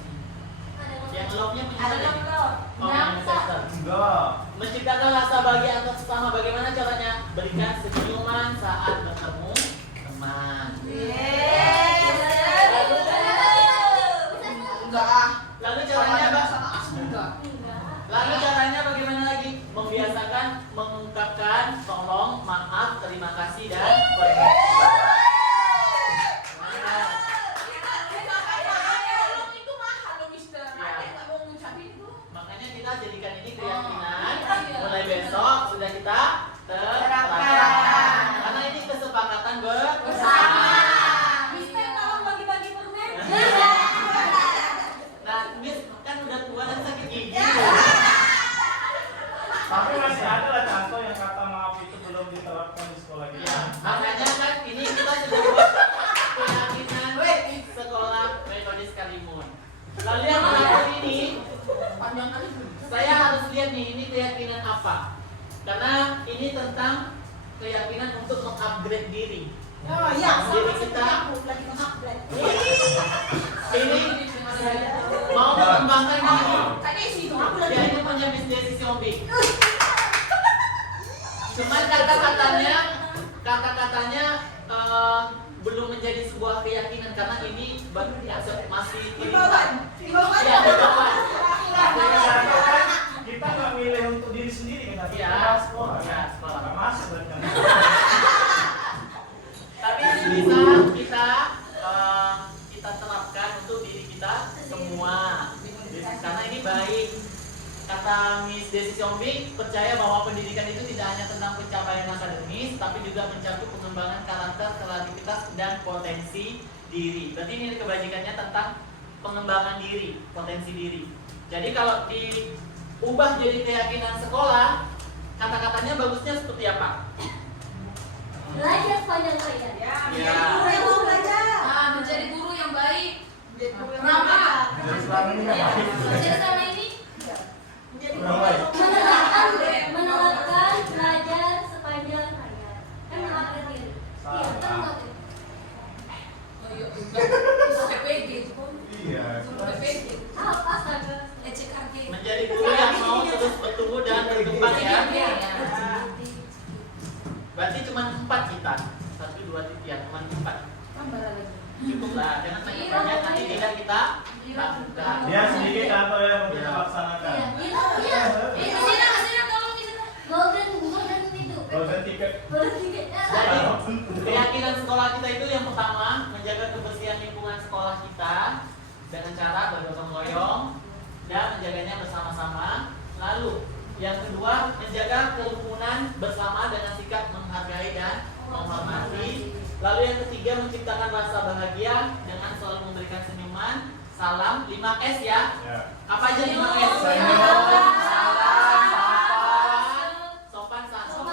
Yang love-nya punya Ada siapa? love. Oh, manifestor. Enggak. Menciptakan rasa bahagia antar sesama. Bagaimana caranya? Berikan senyuman saat bertemu teman. Lalu caranya apa? Lalu caranya bagaimana lagi? Membiasakan mengungkapkan tolong, maaf, terima kasih dan permisi. Makanya kita jadikan ini keyakinan. Mulai besok sudah kita terapkan. Karena ini kesepakatan bersama. Nah, Miss kan udah tua dan sakit gigi. Tapi masih ada lah contoh yang kata maaf itu belum diterapkan di sekolah kita. Ya, makanya kan ini kita sudah buat keyakinan sekolah Metodis Karimun. Lalu yang terakhir ini, saya harus lihat nih ini keyakinan apa? Karena ini tentang keyakinan untuk mengupgrade diri. Oh iya, Diri kita lagi mengupgrade. ini mau mengembangkan diri. Tadi sih aku lagi. Dia ini punya Miss Desi Siombing. Cuman kata-katanya belum menjadi sebuah keyakinan karena ini masih Imbauan. Ya, imbauan. Kita nggak milih untuk diri sendiri kan? Iya. Kita sekolah. Iya, sekolah. Nggak masuk berarti. Tapi ini bisa kita terapkan untuk diri kita semua. Karena ini baik. Kata Miss Desi Siombing percaya bahwa pendidikan itu tidak hanya tentang pencapaian akademis, tapi juga mencakup pengembangan karakter, kreativitas, dan potensi diri. Berarti ini kebajikannya tentang pengembangan diri, potensi diri. Jadi kalau diubah jadi keyakinan sekolah, kata-katanya bagusnya seperti apa? Belajar sepanjang hayat. Ya. Menjadi guru yang baik. Ramah. Jadi selama ini nggak baik. Belajar sama ini. Kurang baik. Menerapkan belajar sepanjang hayat. Kan mengupgrade diri. Iya, kan mengupgrade. Iya. Apa astaga? Menjadi guru yang mau terus bertumbuh dan berkembang ya. Berarti cuma 4 kita. 1, 2, 3, cuma 4. Cukup lah, jangan banyak-banyak nanti tidak kita lakukan. Dia sedikit atau yang untuk dilaksanakan. Iya. Kesini tolong di sana. Golden itu. Golden ticket. Golden ticket. Jadi keyakinan sekolah kita itu yang pertama menjaga kebersihan lingkungan sekolah kita dengan cara bergotong royong dan menjaganya bersama-sama. Lalu yang kedua menjaga kerukunan bersama dengan sikap menghargai dan menghormati. Lalu yang ketiga menciptakan rasa bahagia dengan selalu memberikan senyuman, salam, 5S ya. Ya. Apa aja 5S? Senyum. Salam, sopan santun.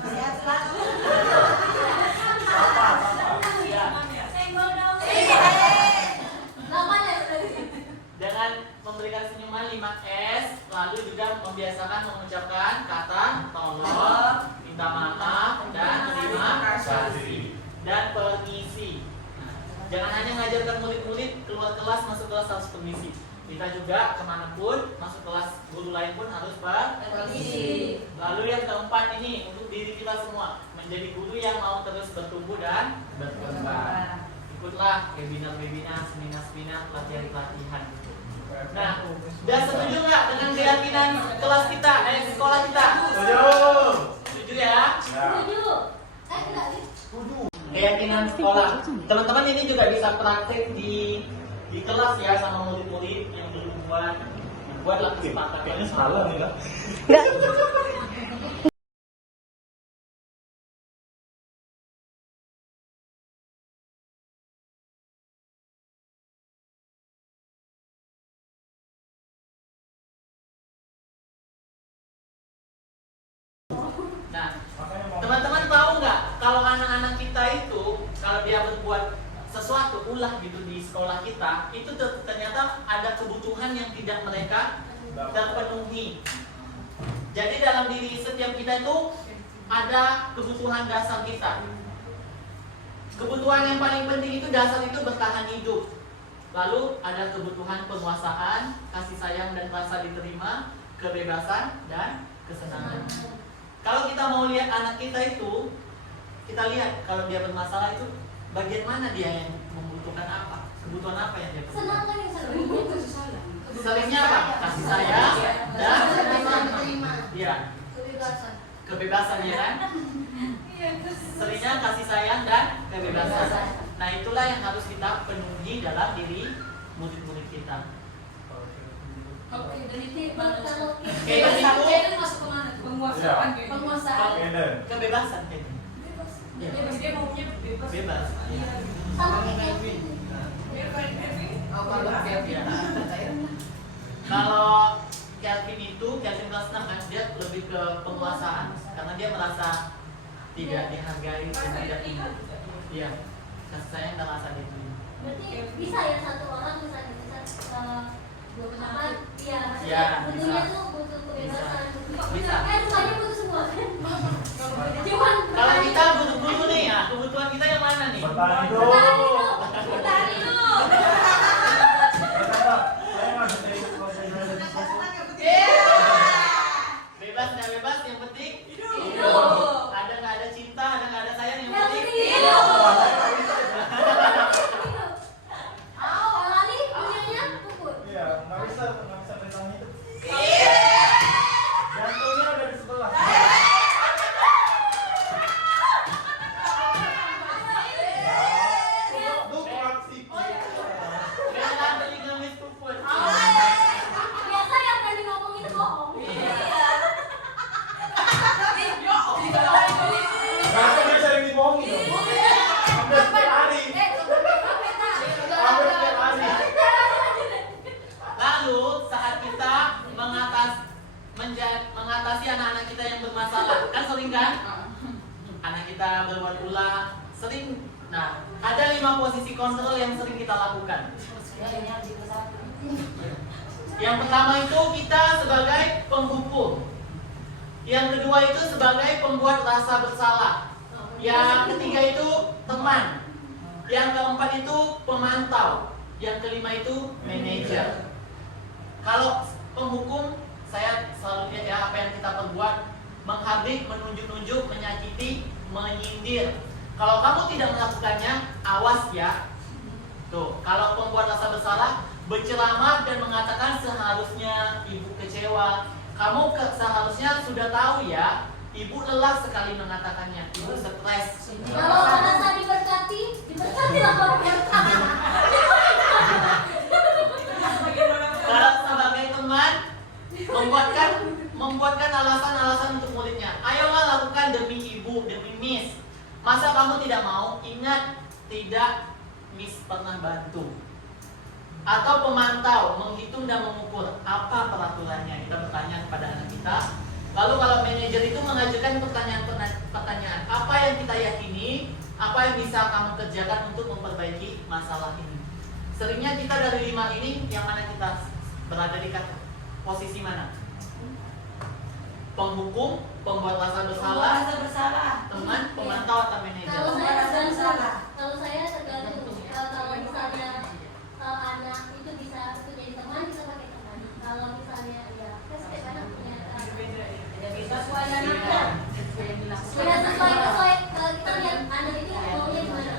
Sehat selalu. Sapa. Ya. Senggol dong. Dengan memberikan senyuman 5S, lalu juga membiasakan mengucapkan kata tolong, minta maaf, dan terima kasih, dan permisi. Nah, jangan hanya mengajarkan murid-murid keluar kelas, masuk kelas harus permisi. Kita juga kemanapun, masuk kelas guru lain pun harus permisi. Lalu yang keempat ini, untuk diri kita semua, menjadi guru yang mau terus bertumbuh dan berkembang. Ikutlah webinar-webinar, seminar-seminar, pelatihan-pelatihan gitu. Nah, udah setuju nggak dengan keyakinan kelas kita, sekolah kita? Setuju. Setuju ya? Setuju. Enggak sih. Keyakinan sekolah. Teman-teman ini juga bisa praktek di kelas ya sama murid-murid yang belum buatlah kesempatan. Kayaknya salah nih lah. Nah, teman-teman tahu nggak kalau anak-anak kita itu kalau dia berbuat sesuatu ulah gitu di sekolah kita itu ternyata ada kebutuhan yang tidak mereka terpenuhi. Jadi dalam diri setiap kita itu ada kebutuhan dasar kita. Kebutuhan yang paling penting itu dasar itu bertahan hidup. Lalu ada kebutuhan penguasaan, kasih sayang dan rasa diterima, kebebasan dan kesenangan. Kalau kita mau lihat anak kita itu, kita lihat kalau dia bermasalah itu bagian mana dia yang membutuhkan apa, kebutuhan apa yang dia butuhkan. Senang kan yang sering. Seringnya apa? Kasih sayang dan Terima. iya, Kebebasan. kebebasan ya kan? Seringnya kasih sayang dan kebebasan. Nah itulah yang harus kita penuhi dalam diri murid-murid kita. Oke, dan itu Kalau Kayak gitu. Kayak masuk kemana? Penguasaan. penguasaan Kebebasan kayak gitu. Iya. Dia maunya bebas. Bebas. Iya. sama kayak Iya. Kalau Kelvin itu, Kelvin kelas 6 kan, dia lebih ke penguasaan karena dia merasa tidak dihargai, tidak iya, kasih sayang dan rasa diterima. berarti bisa ya satu orang bisa dua apa? Iya. Iya, Butuhnya bisa. tuh butuh kebebasan. Bisa. Rupanya butuh semua kan. Cuman Kalau kita butuh dulu nih ya, kebutuhan kita yang mana nih? Bertahan hidup. bertahan hidup. Saya nggak bisa ikut konsentrasi. Bebas nggak bebas, yang penting Hidup. ada nggak ada cinta, ada nggak ada sayang, yang Yang penting penting hidup. Kalau lali punyanya puput. Iya, nggak bisa bertahan hidup. Jantungnya ada di sebelah. Duklat sih. bela beli gamis puput. Biasa yang tadi ngomong itu bohong. Kakak dia sering dibohongin. Hampir setiap hari. Hampir setiap hari. Lalu saat kita mengatasi anak-anak kita yang bermasalah, kan sering kan? Anak kita berbuat ulah, sering. Nah, ada 5 posisi kontrol yang sering kita lakukan. Yang pertama itu kita sebagai penghukum. Yang kedua itu sebagai pembuat rasa bersalah. Yang ketiga itu teman. Yang keempat itu pemantau. Yang kelima itu manajer. Kalau penghukum, saya selalu lihat ya apa yang kita perbuat, menghardik, menunjuk-nunjuk, menyakiti, menyindir. Kalau kamu tidak melakukannya, awas ya. Tuh, kalau pembuat rasa bersalah, berceramah dan mengatakan seharusnya ibu kecewa. Kamu seharusnya sudah tahu ya, ibu lelah sekali mengatakannya, ibu stres. Kalau merasa diberkati lah orang. Kalau sebagai teman, membuatkan alasan-alasan untuk muridnya. Ayolah lakukan demi ibu, demi miss. Masa kamu tidak mau? Ingat, tidak miss pernah bantu. Atau pemantau, menghitung dan mengukur apa peraturannya. Kita bertanya kepada anak kita. Lalu kalau manajer itu mengajukan pertanyaan, apa yang kita yakini, apa yang bisa kamu kerjakan untuk memperbaiki masalah ini. Seringnya kita dari 5 ini, yang mana kita berada di posisi mana? Penghukum, pembuat rasa bersalah, teman, pemantau atau manajer. Kalau saya tergantung. Kalau saya tergantung. Kalau misalnya anak itu bisa jadi teman, kita pakai teman. Kalau misalnya ya, setiap anak punya. Sesuai anaknya. Ya sesuai kita lihat anak itu maunya gimana.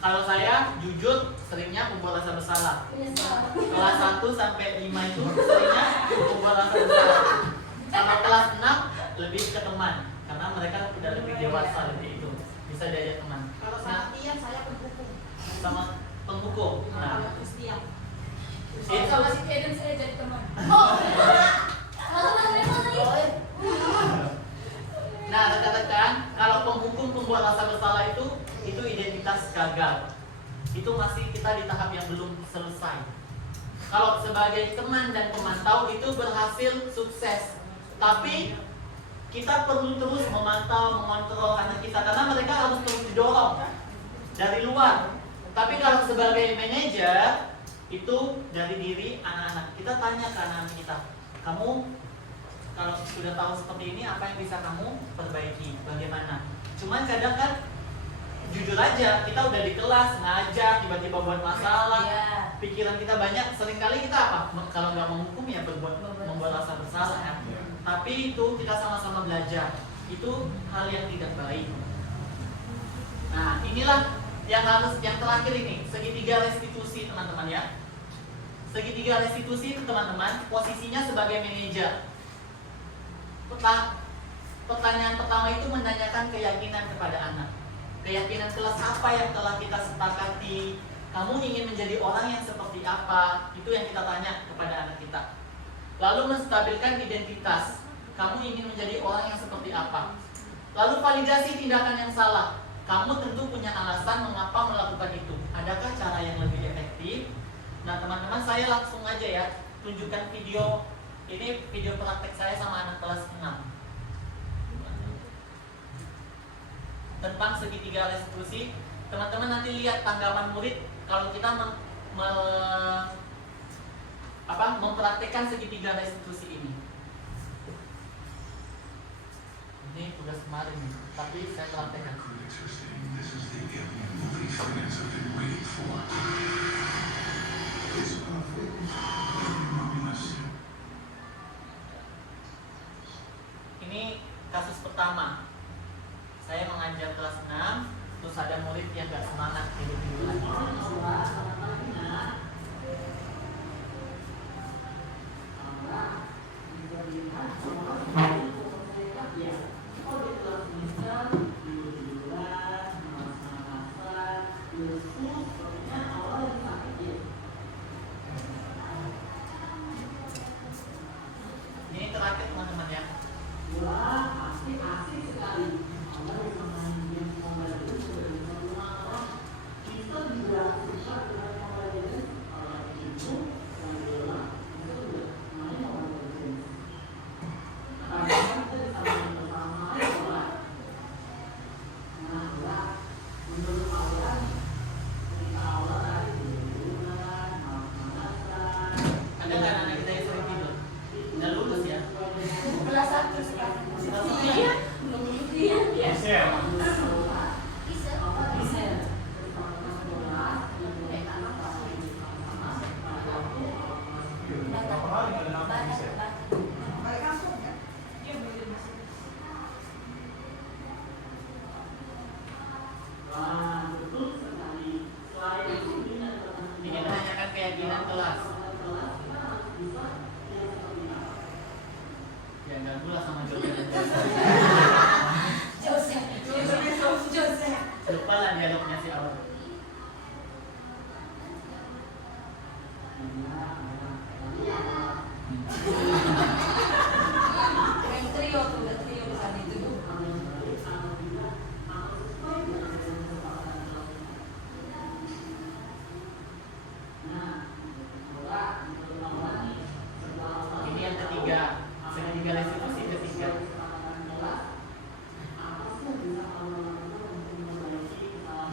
Kalau saya jujur seringnya membuat rasa bersalah. Menyesal. Kelas 1 sampai 5 itu seringnya membuat rasa bersalah. Kalau kelas 6 lebih ke teman, karena mereka udah lebih dewasa, lebih itu bisa diajak teman. Kalau Nah, sama Tian saya pendukung. sama penghukum. Nah, Nah, kalau Christian. itu Sama si Eden saya jadi teman. Oh, kalau Mas Memo tadi. Nah, rekan-rekan, kalau penghukum pembuat rasa bersalah itu identitas gagal. Itu masih kita di tahap yang belum selesai. Kalau sebagai teman dan pemantau itu berhasil sukses. Tapi kita perlu terus memantau, mengontrol anak kita karena mereka harus terus didorong dari luar. Tapi kalau sebagai manajer itu dari diri anak-anak. Kita tanya ke anak-anak kita, kamu kalau sudah tahu seperti ini, apa yang bisa kamu perbaiki? Bagaimana? Cuman kadang kan jujur aja, kita udah di kelas ngajar, tiba-tiba buat masalah, pikiran kita banyak. Seringkali kita apa? Kalau nggak menghukum ya membuat rasa bersalah kan. Tapi itu kita sama-sama belajar. Itu hal yang tidak baik. Nah, inilah yang terakhir ini, segitiga restitusi teman-teman ya. Segitiga restitusi teman-teman, posisinya sebagai manajer. Pertanyaan pertama itu menanyakan keyakinan kepada anak. Keyakinan kelas apa yang telah kita sepakati? Kamu ingin menjadi orang yang seperti apa? Itu yang kita tanya kepada anak kita. Lalu menstabilkan identitas. Kamu ingin menjadi orang yang seperti apa? Lalu validasi tindakan yang salah. Kamu tentu punya alasan mengapa melakukan itu. Adakah cara yang lebih efektif? Nah teman-teman, saya langsung aja ya tunjukkan video. Ini video praktek saya sama anak kelas 6 tentang segitiga restitusi. Teman-teman nanti lihat tanggapan murid kalau kita mempraktekkan segitiga restitusi ini. Ini tugas kemarin, tapi saya praktekkan. Ini kasus pertama. Saya mengajar kelas 6, terus ada murid yang gak semangat tidur lagi. Ini terakhir teman-teman ya. Ada kan anak kita yang sering tidur? Udah lulus ya? Kelas 1 sekarang. Iya. Iya. Bisa ya? Bisa. Berapa kali nggak ada nama bisa? Balik kampung kan? Dia beli masih. Ini menanyakan keyakinan kelas. Ya nggak gula sama jawabannya. Joseph. Lupa lah dialognya si awal. Yang trio tuh, ada trio di sana itu. Ini yang ketiga, segitiga restitusi ketiga.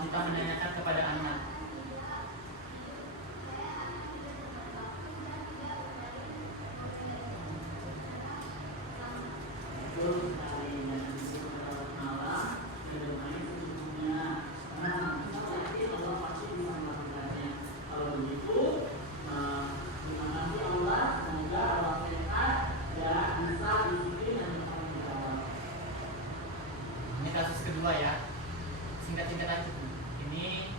Kita menanyakan kepada anak. Ini kasus kedua ya. Singkat-singkat aja. Ini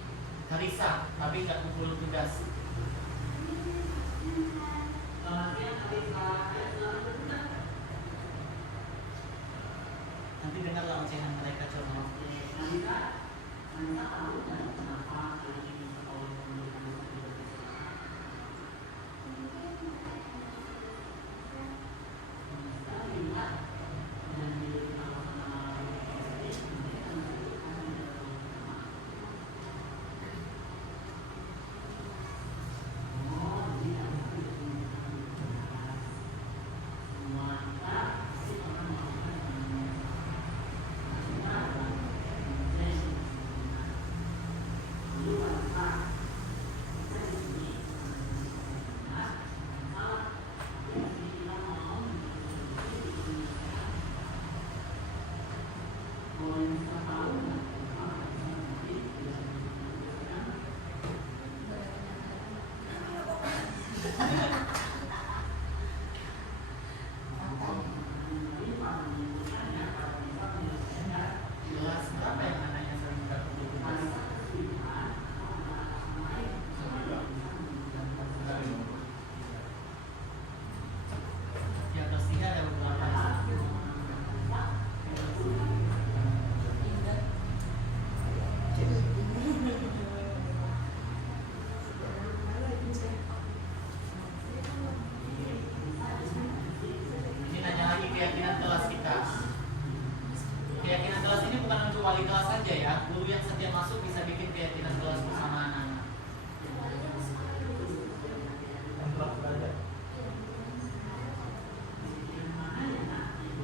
Karisa, tapi nggak kumpul tugas. Nanti dengarlah ocehan mereka coba. Kelas berapa yang anaknya sering minta kumpul tugas? Ya kelas 3 ada beberapa. Ini nanya lagi keyakinan kelas kita. Keyakinan kelas ini bukan untuk wali kelas saja ya. Guru yang setiap masuk bisa bikin keyakinan kelas bersama anak-anak.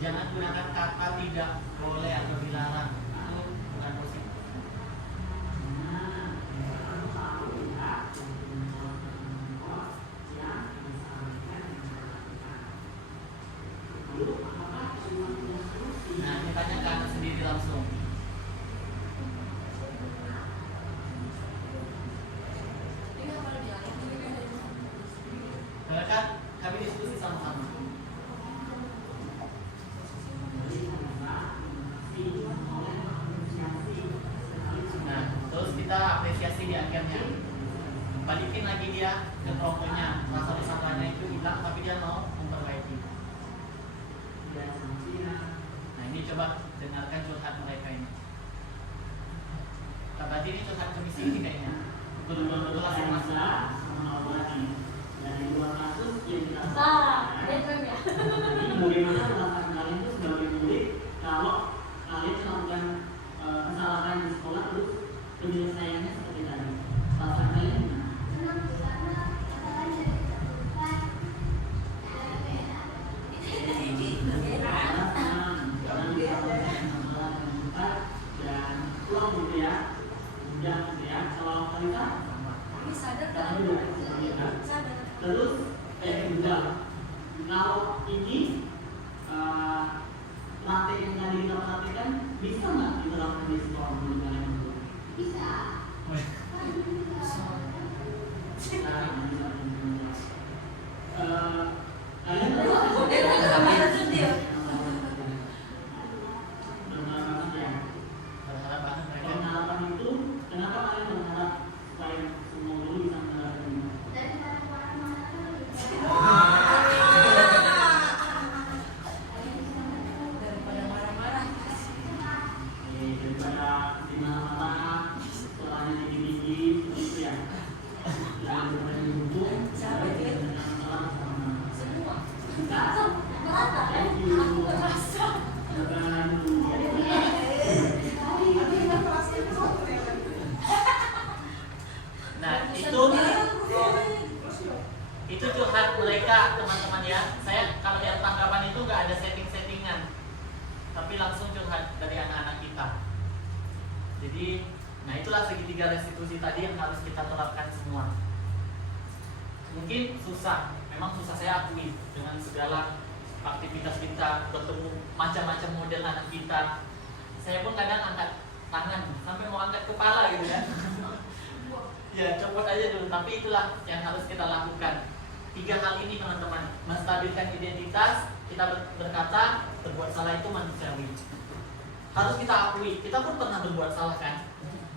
Jangan gunakan kata tidak boleh atau dilarang. Itu bukan positif. Nah, kita tanya ke anak sendiri langsung. Silakan, kami diskusi sama-sama. Nah, terus kita apresiasi di akhirnya. Balikin lagi dia ke kelompoknya. Rasa bersalahnya itu hilang, tapi dia mau memperbaiki. Nah, ini coba dengarkan curhat mereka ini. Berarti ini curhat ke misi ini kayaknya. Betul-betul langsung masuk. Dari dua kasus yang kita Salah, network ya. ini bagaimana perasaan kalian itu sebagai murid kalau kalian melakukan kesalahan di sekolah terus penyelesaiannya seperti tadi. Perasaan kalian gimana? Jangan disalahkan masalah dengan cepat dan pulang gitu ya. Mudah gitu ya. Kalau Kalita, Kami sadar kami dan udah kesulitan. sadar. Terus kedua, kalau ini praktek yang tadi kita praktekkan bisa nggak diterapkan di sekolah menurut kalian? Bisa. Kalian Berharap banget mereka. pengharapan itu kenapa kalian berharap supaya semua guru bisa menerapkan ini? Daripada marah-marah. Daripada di mana-mana sekolahnya tinggi-tinggi begitu ya. Jangan bermain buku, Siapa itu? dengan salah sama. Semua. Thank you. Nah, itu curhat mereka teman-teman ya. Saya kalau lihat tanggapan itu nggak ada setting-settingan, tapi langsung curhat dari anak-anak kita. Jadi, nah itulah segitiga restitusi tadi yang harus kita terapkan semua. Mungkin susah, memang susah, saya akui dengan segala aktivitas kita, bertemu macam-macam model anak kita. Saya pun kadang angkat tangan sampai mau angkat kepala gitu kan. Ya copot aja dulu, tapi itulah yang harus kita lakukan. 3 hal ini teman-teman, menstabilkan identitas, kita berkata berbuat salah itu manusiawi. Harus kita akui, kita pun pernah berbuat salah kan.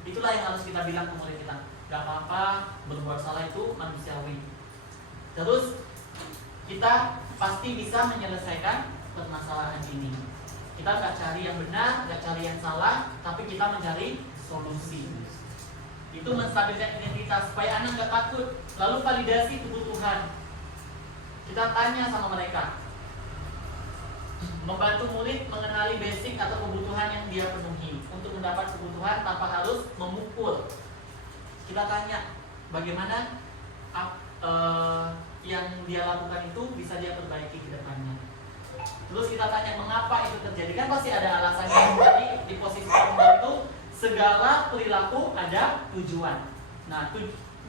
Itulah yang harus kita bilang ke murid kita. Gak apa-apa, berbuat salah itu manusiawi. Terus kita pasti bisa menyelesaikan permasalahan ini. Kita gak cari yang benar, gak cari yang salah, tapi kita mencari solusi. Itu menstabilkan identitas supaya anak gak takut. Lalu validasi kebutuhan. Kita tanya sama mereka. Membantu murid mengenali basic atau kebutuhan yang dia penuhi. Untuk mendapat kebutuhan tanpa harus memukul. Kita tanya bagaimana yang dia lakukan itu bisa dia perbaiki ke depannya. Terus kita tanya mengapa itu terjadi. Kan pasti ada alasannya. Jadi di posisi tunggal itu segala perilaku ada tujuan. Nah,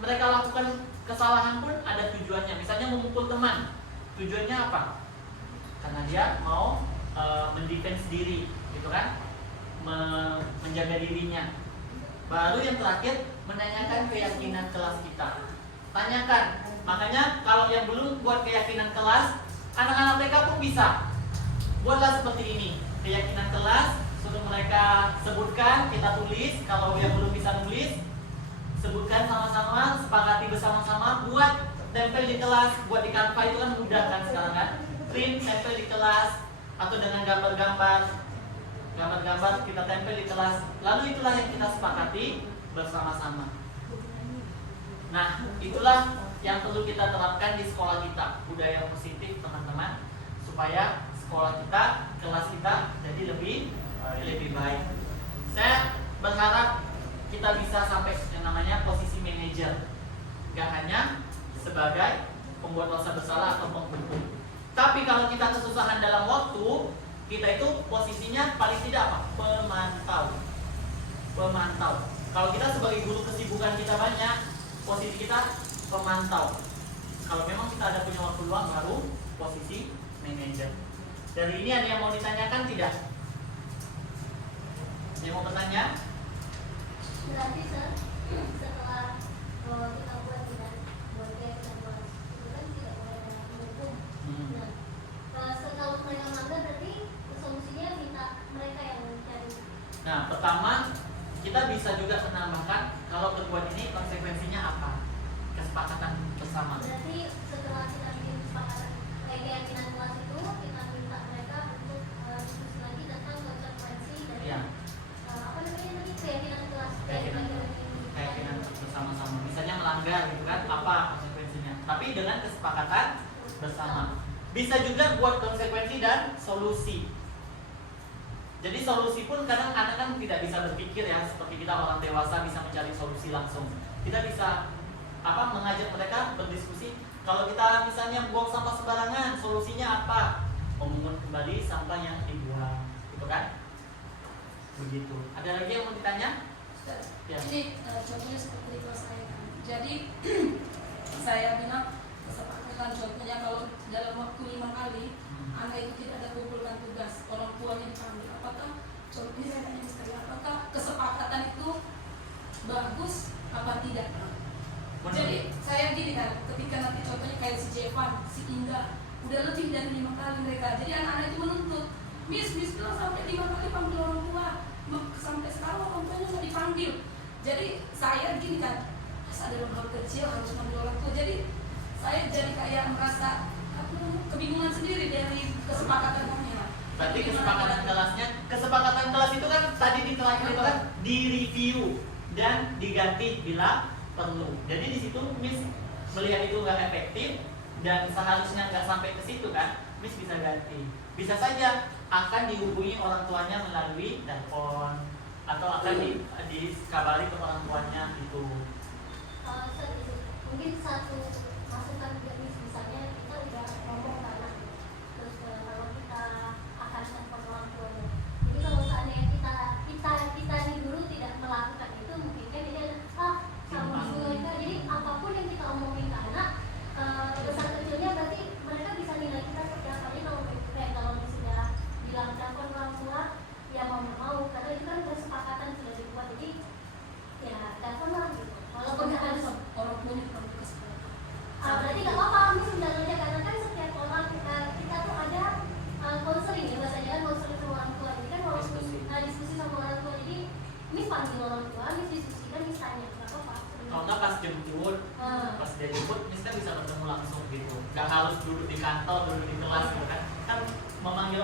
mereka lakukan kesalahan pun ada tujuannya. Misalnya memukul teman. Tujuannya apa? Karena dia mau mendefense diri, gitu kan? Menjaga dirinya. Baru yang terakhir menanyakan keyakinan kelas kita. Tanyakan. Makanya kalau yang belum buat keyakinan kelas, anak-anak TK pun bisa. Buatlah seperti ini. Keyakinan kelas, suruh mereka sebutkan, kita tulis. Kalau yang belum bisa nulis, sebutkan sama-sama, sepakati bersama-sama, buat tempel di kelas. Buat di Canva itu kan mudah kan sekarang kan. Print, tempel di kelas, atau dengan gambar-gambar kita tempel di kelas. Lalu itulah yang kita sepakati bersama-sama. Nah, itulah yang perlu kita terapkan di sekolah kita. Budaya positif teman-teman, supaya sekolah kita, kelas kita jadi lebih baik. Saya berharap kita bisa sampai yang namanya posisi manajer, gak hanya sebagai pembuat rasa bersalah atau penghukum. Tapi kalau kita kesusahan dalam waktu, kita itu posisinya paling tidak apa? Pemantau. Kalau kita sebagai guru kesibukan kita banyak, posisi kita pemantau. Kalau memang kita ada punya waktu luang, baru posisi manajer. Dari ini ada yang mau ditanyakan tidak? Yang mau bertanya? Berarti setelah kita buat tidak boleh kita buat itu kan tidak boleh ada hukum. Nah, kalau mereka melanggar berarti solusinya minta mereka yang mencari. Nah, pertama kita bisa juga menambahkan kalau berbuat ini konsekuensinya apa? Kesepakatan bersama. Berarti setelah kita bikin kesepakatan keyakinan kelas itu, kita minta mereka untuk diskusi lagi tentang konsekuensi dari apa namanya tadi keyakinan kelas. Keyakinan bersama-sama. Misalnya melanggar gitu kan, apa konsekuensinya? Tapi dengan kesepakatan bersama. Bisa juga buat konsekuensi dan solusi. Jadi solusi pun kadang anak kan tidak bisa berpikir ya, seperti kita orang dewasa bisa mencari solusi langsung. Kita bisa mengajak mereka berdiskusi. Kalau kita misalnya buang sampah sembarangan, solusinya apa? Memungut kembali sampah yang dibuang, gitu kan? Begitu. Ada lagi yang mau ditanya? Ya. Ini contohnya seperti kelas saya kan. Jadi saya bilang kesepakatan contohnya kalau dalam waktu 5 kali anak itu tidak ada kumpulkan tugas, orang tuanya dipanggil. Apakah contohnya saya tanya sekali, apakah kesepakatan itu bagus apa tidak? Jadi saya gini kan, ketika nanti contohnya kayak si Jevan, si Indah, udah lebih dari 5 kali mereka. Jadi anak-anak itu menuntut, Miss bilang sampai 5 kali panggil orang tua, sampai sekarang orang tuanya nggak dipanggil. Jadi saya gini kan, masa dalam hal kecil harus panggil orang tua. Jadi saya jadi kayak merasa kebingungan sendiri dari kesepakatannya. Berarti kesepakatan kelas itu kan tadi di terakhir itu kan direview dan diganti bila perlu. Jadi di situ Miss melihat itu nggak efektif dan seharusnya nggak sampai ke situ kan, Miss bisa ganti. Bisa saja akan dihubungi orang tuanya melalui telepon atau akan dikabari ke orang tuanya gitu. Mungkin satu masukan dari misalnya kita udah ngomong ke anak, terus kalau kita akan telepon orang tuanya. Jadi kalau seandainya kita ini dulu tidak melakukan itu, mungkin kan dia sama mereka. Jadi apapun yang kita omongin ke anak, besar kecilnya berarti mereka bisa nilai kita seperti apa. Jadi kalau sudah bilang telepon orang tua, ya mau karena itu kan kesepakatan sudah dibuat. Jadi ya telepon lah gitu. Walaupun nggak harus orang tuanya kesepakatan. berarti nggak apa-apa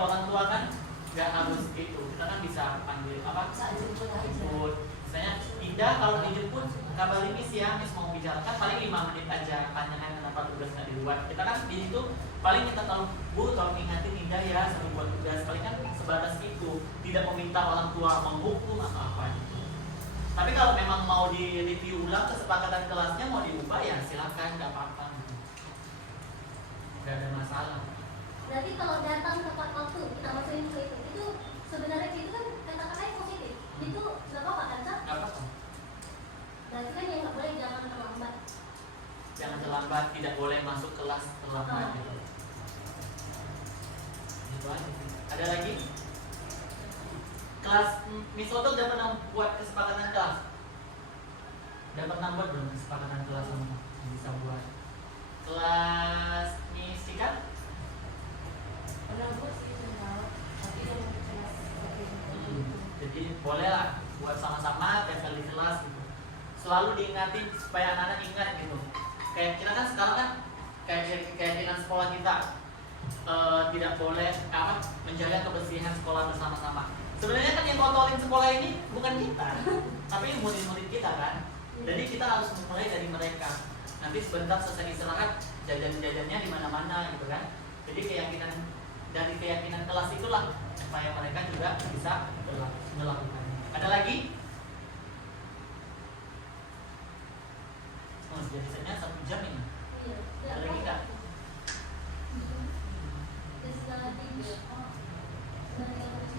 orang tua kan nggak harus gitu, kita kan bisa panggil apa? Jemput. Misalnya Ida kalau dijemput kabarin Miss ya, Miss mau bicarakan paling 5 menit aja, tanyakan kenapa tugas nggak dibuat. Kita kan di situ paling kita tahu Bu tolong ingatin Ida ya sambil buat tugas, paling kan sebatas itu, tidak meminta orang tua menghukum atau apa gitu. Tapi kalau memang mau di review ulang kesepakatan kelasnya mau diubah ya silakan, nggak apa-apa gitu. Nggak ada masalah. Berarti kalau datang tepat waktu kita masukin ke itu sebenarnya itu kan kata-katanya positif. Itu nggak apa-apa kan, Kak? Nggak apa-apa. Berarti kan yang nggak boleh jangan terlambat. Jangan terlambat, tidak boleh masuk kelas terlambat gitu. Itu aja sih. Ada lagi? Kelas Miss Oto udah pernah buat kesepakatan kelas? Udah pernah buat belum kesepakatan kelas sama yang bisa buat? Kelas Miss Cika? Pernah buat sih menjawab, tapi yang kelas seperti itu. Jadi boleh lah buat sama-sama tiap kali kelas gitu. Selalu diingatin supaya anak-anak ingat gitu. Kayak kita kan sekarang kan kayak sekolah kita tidak boleh menjaga kebersihan sekolah bersama-sama. Sebenarnya kan yang kotorin sekolah ini bukan kita, tapi murid-murid kita kan. Jadi kita harus memulai dari mereka. Nanti sebentar selesai istirahat, jajan-jajannya di mana-mana gitu kan. Jadi dari keyakinan kelas itulah supaya mereka juga bisa melakukannya. Ada lagi? Oh, jadi saya 1 jam ini. Iya. Ada lagi nggak?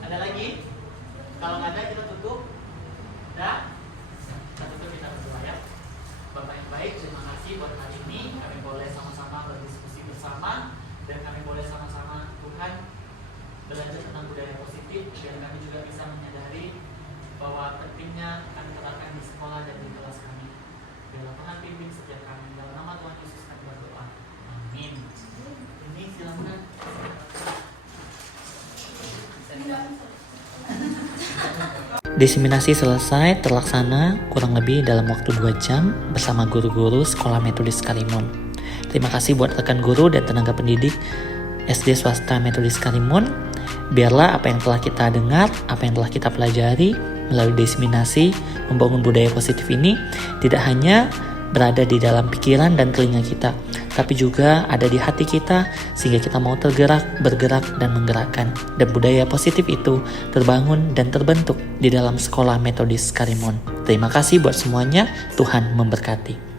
Ada lagi? Kalau nggak ada kita tutup. Dah? Kita tutup, kita berdoa ya. Bapak yang baik, terima kasih buat hari ini. Kami boleh sama-sama berdiskusi bersama dan kami boleh sama-sama Tuhan belajar tentang budaya positif dan kami juga bisa menyadari bahwa pentingnya kami terapkan di sekolah dan di kelas kami. Biarlah Tuhan pimpin setiap kami. Dalam nama Tuhan Yesus kami berdoa. Amin. Ini silakan. Diseminasi selesai terlaksana kurang lebih dalam waktu 2 jam bersama guru-guru Sekolah Metodis Karimun. Terima kasih buat rekan guru dan tenaga pendidik SD Swasta Metodis Karimun. Biarlah apa yang telah kita dengar, apa yang telah kita pelajari melalui diseminasi membangun budaya positif ini tidak hanya berada di dalam pikiran dan telinga kita, tapi juga ada di hati kita sehingga kita mau tergerak, bergerak, dan menggerakkan. Dan budaya positif itu terbangun dan terbentuk di dalam Sekolah Metodis Karimun. Terima kasih buat semuanya, Tuhan memberkati.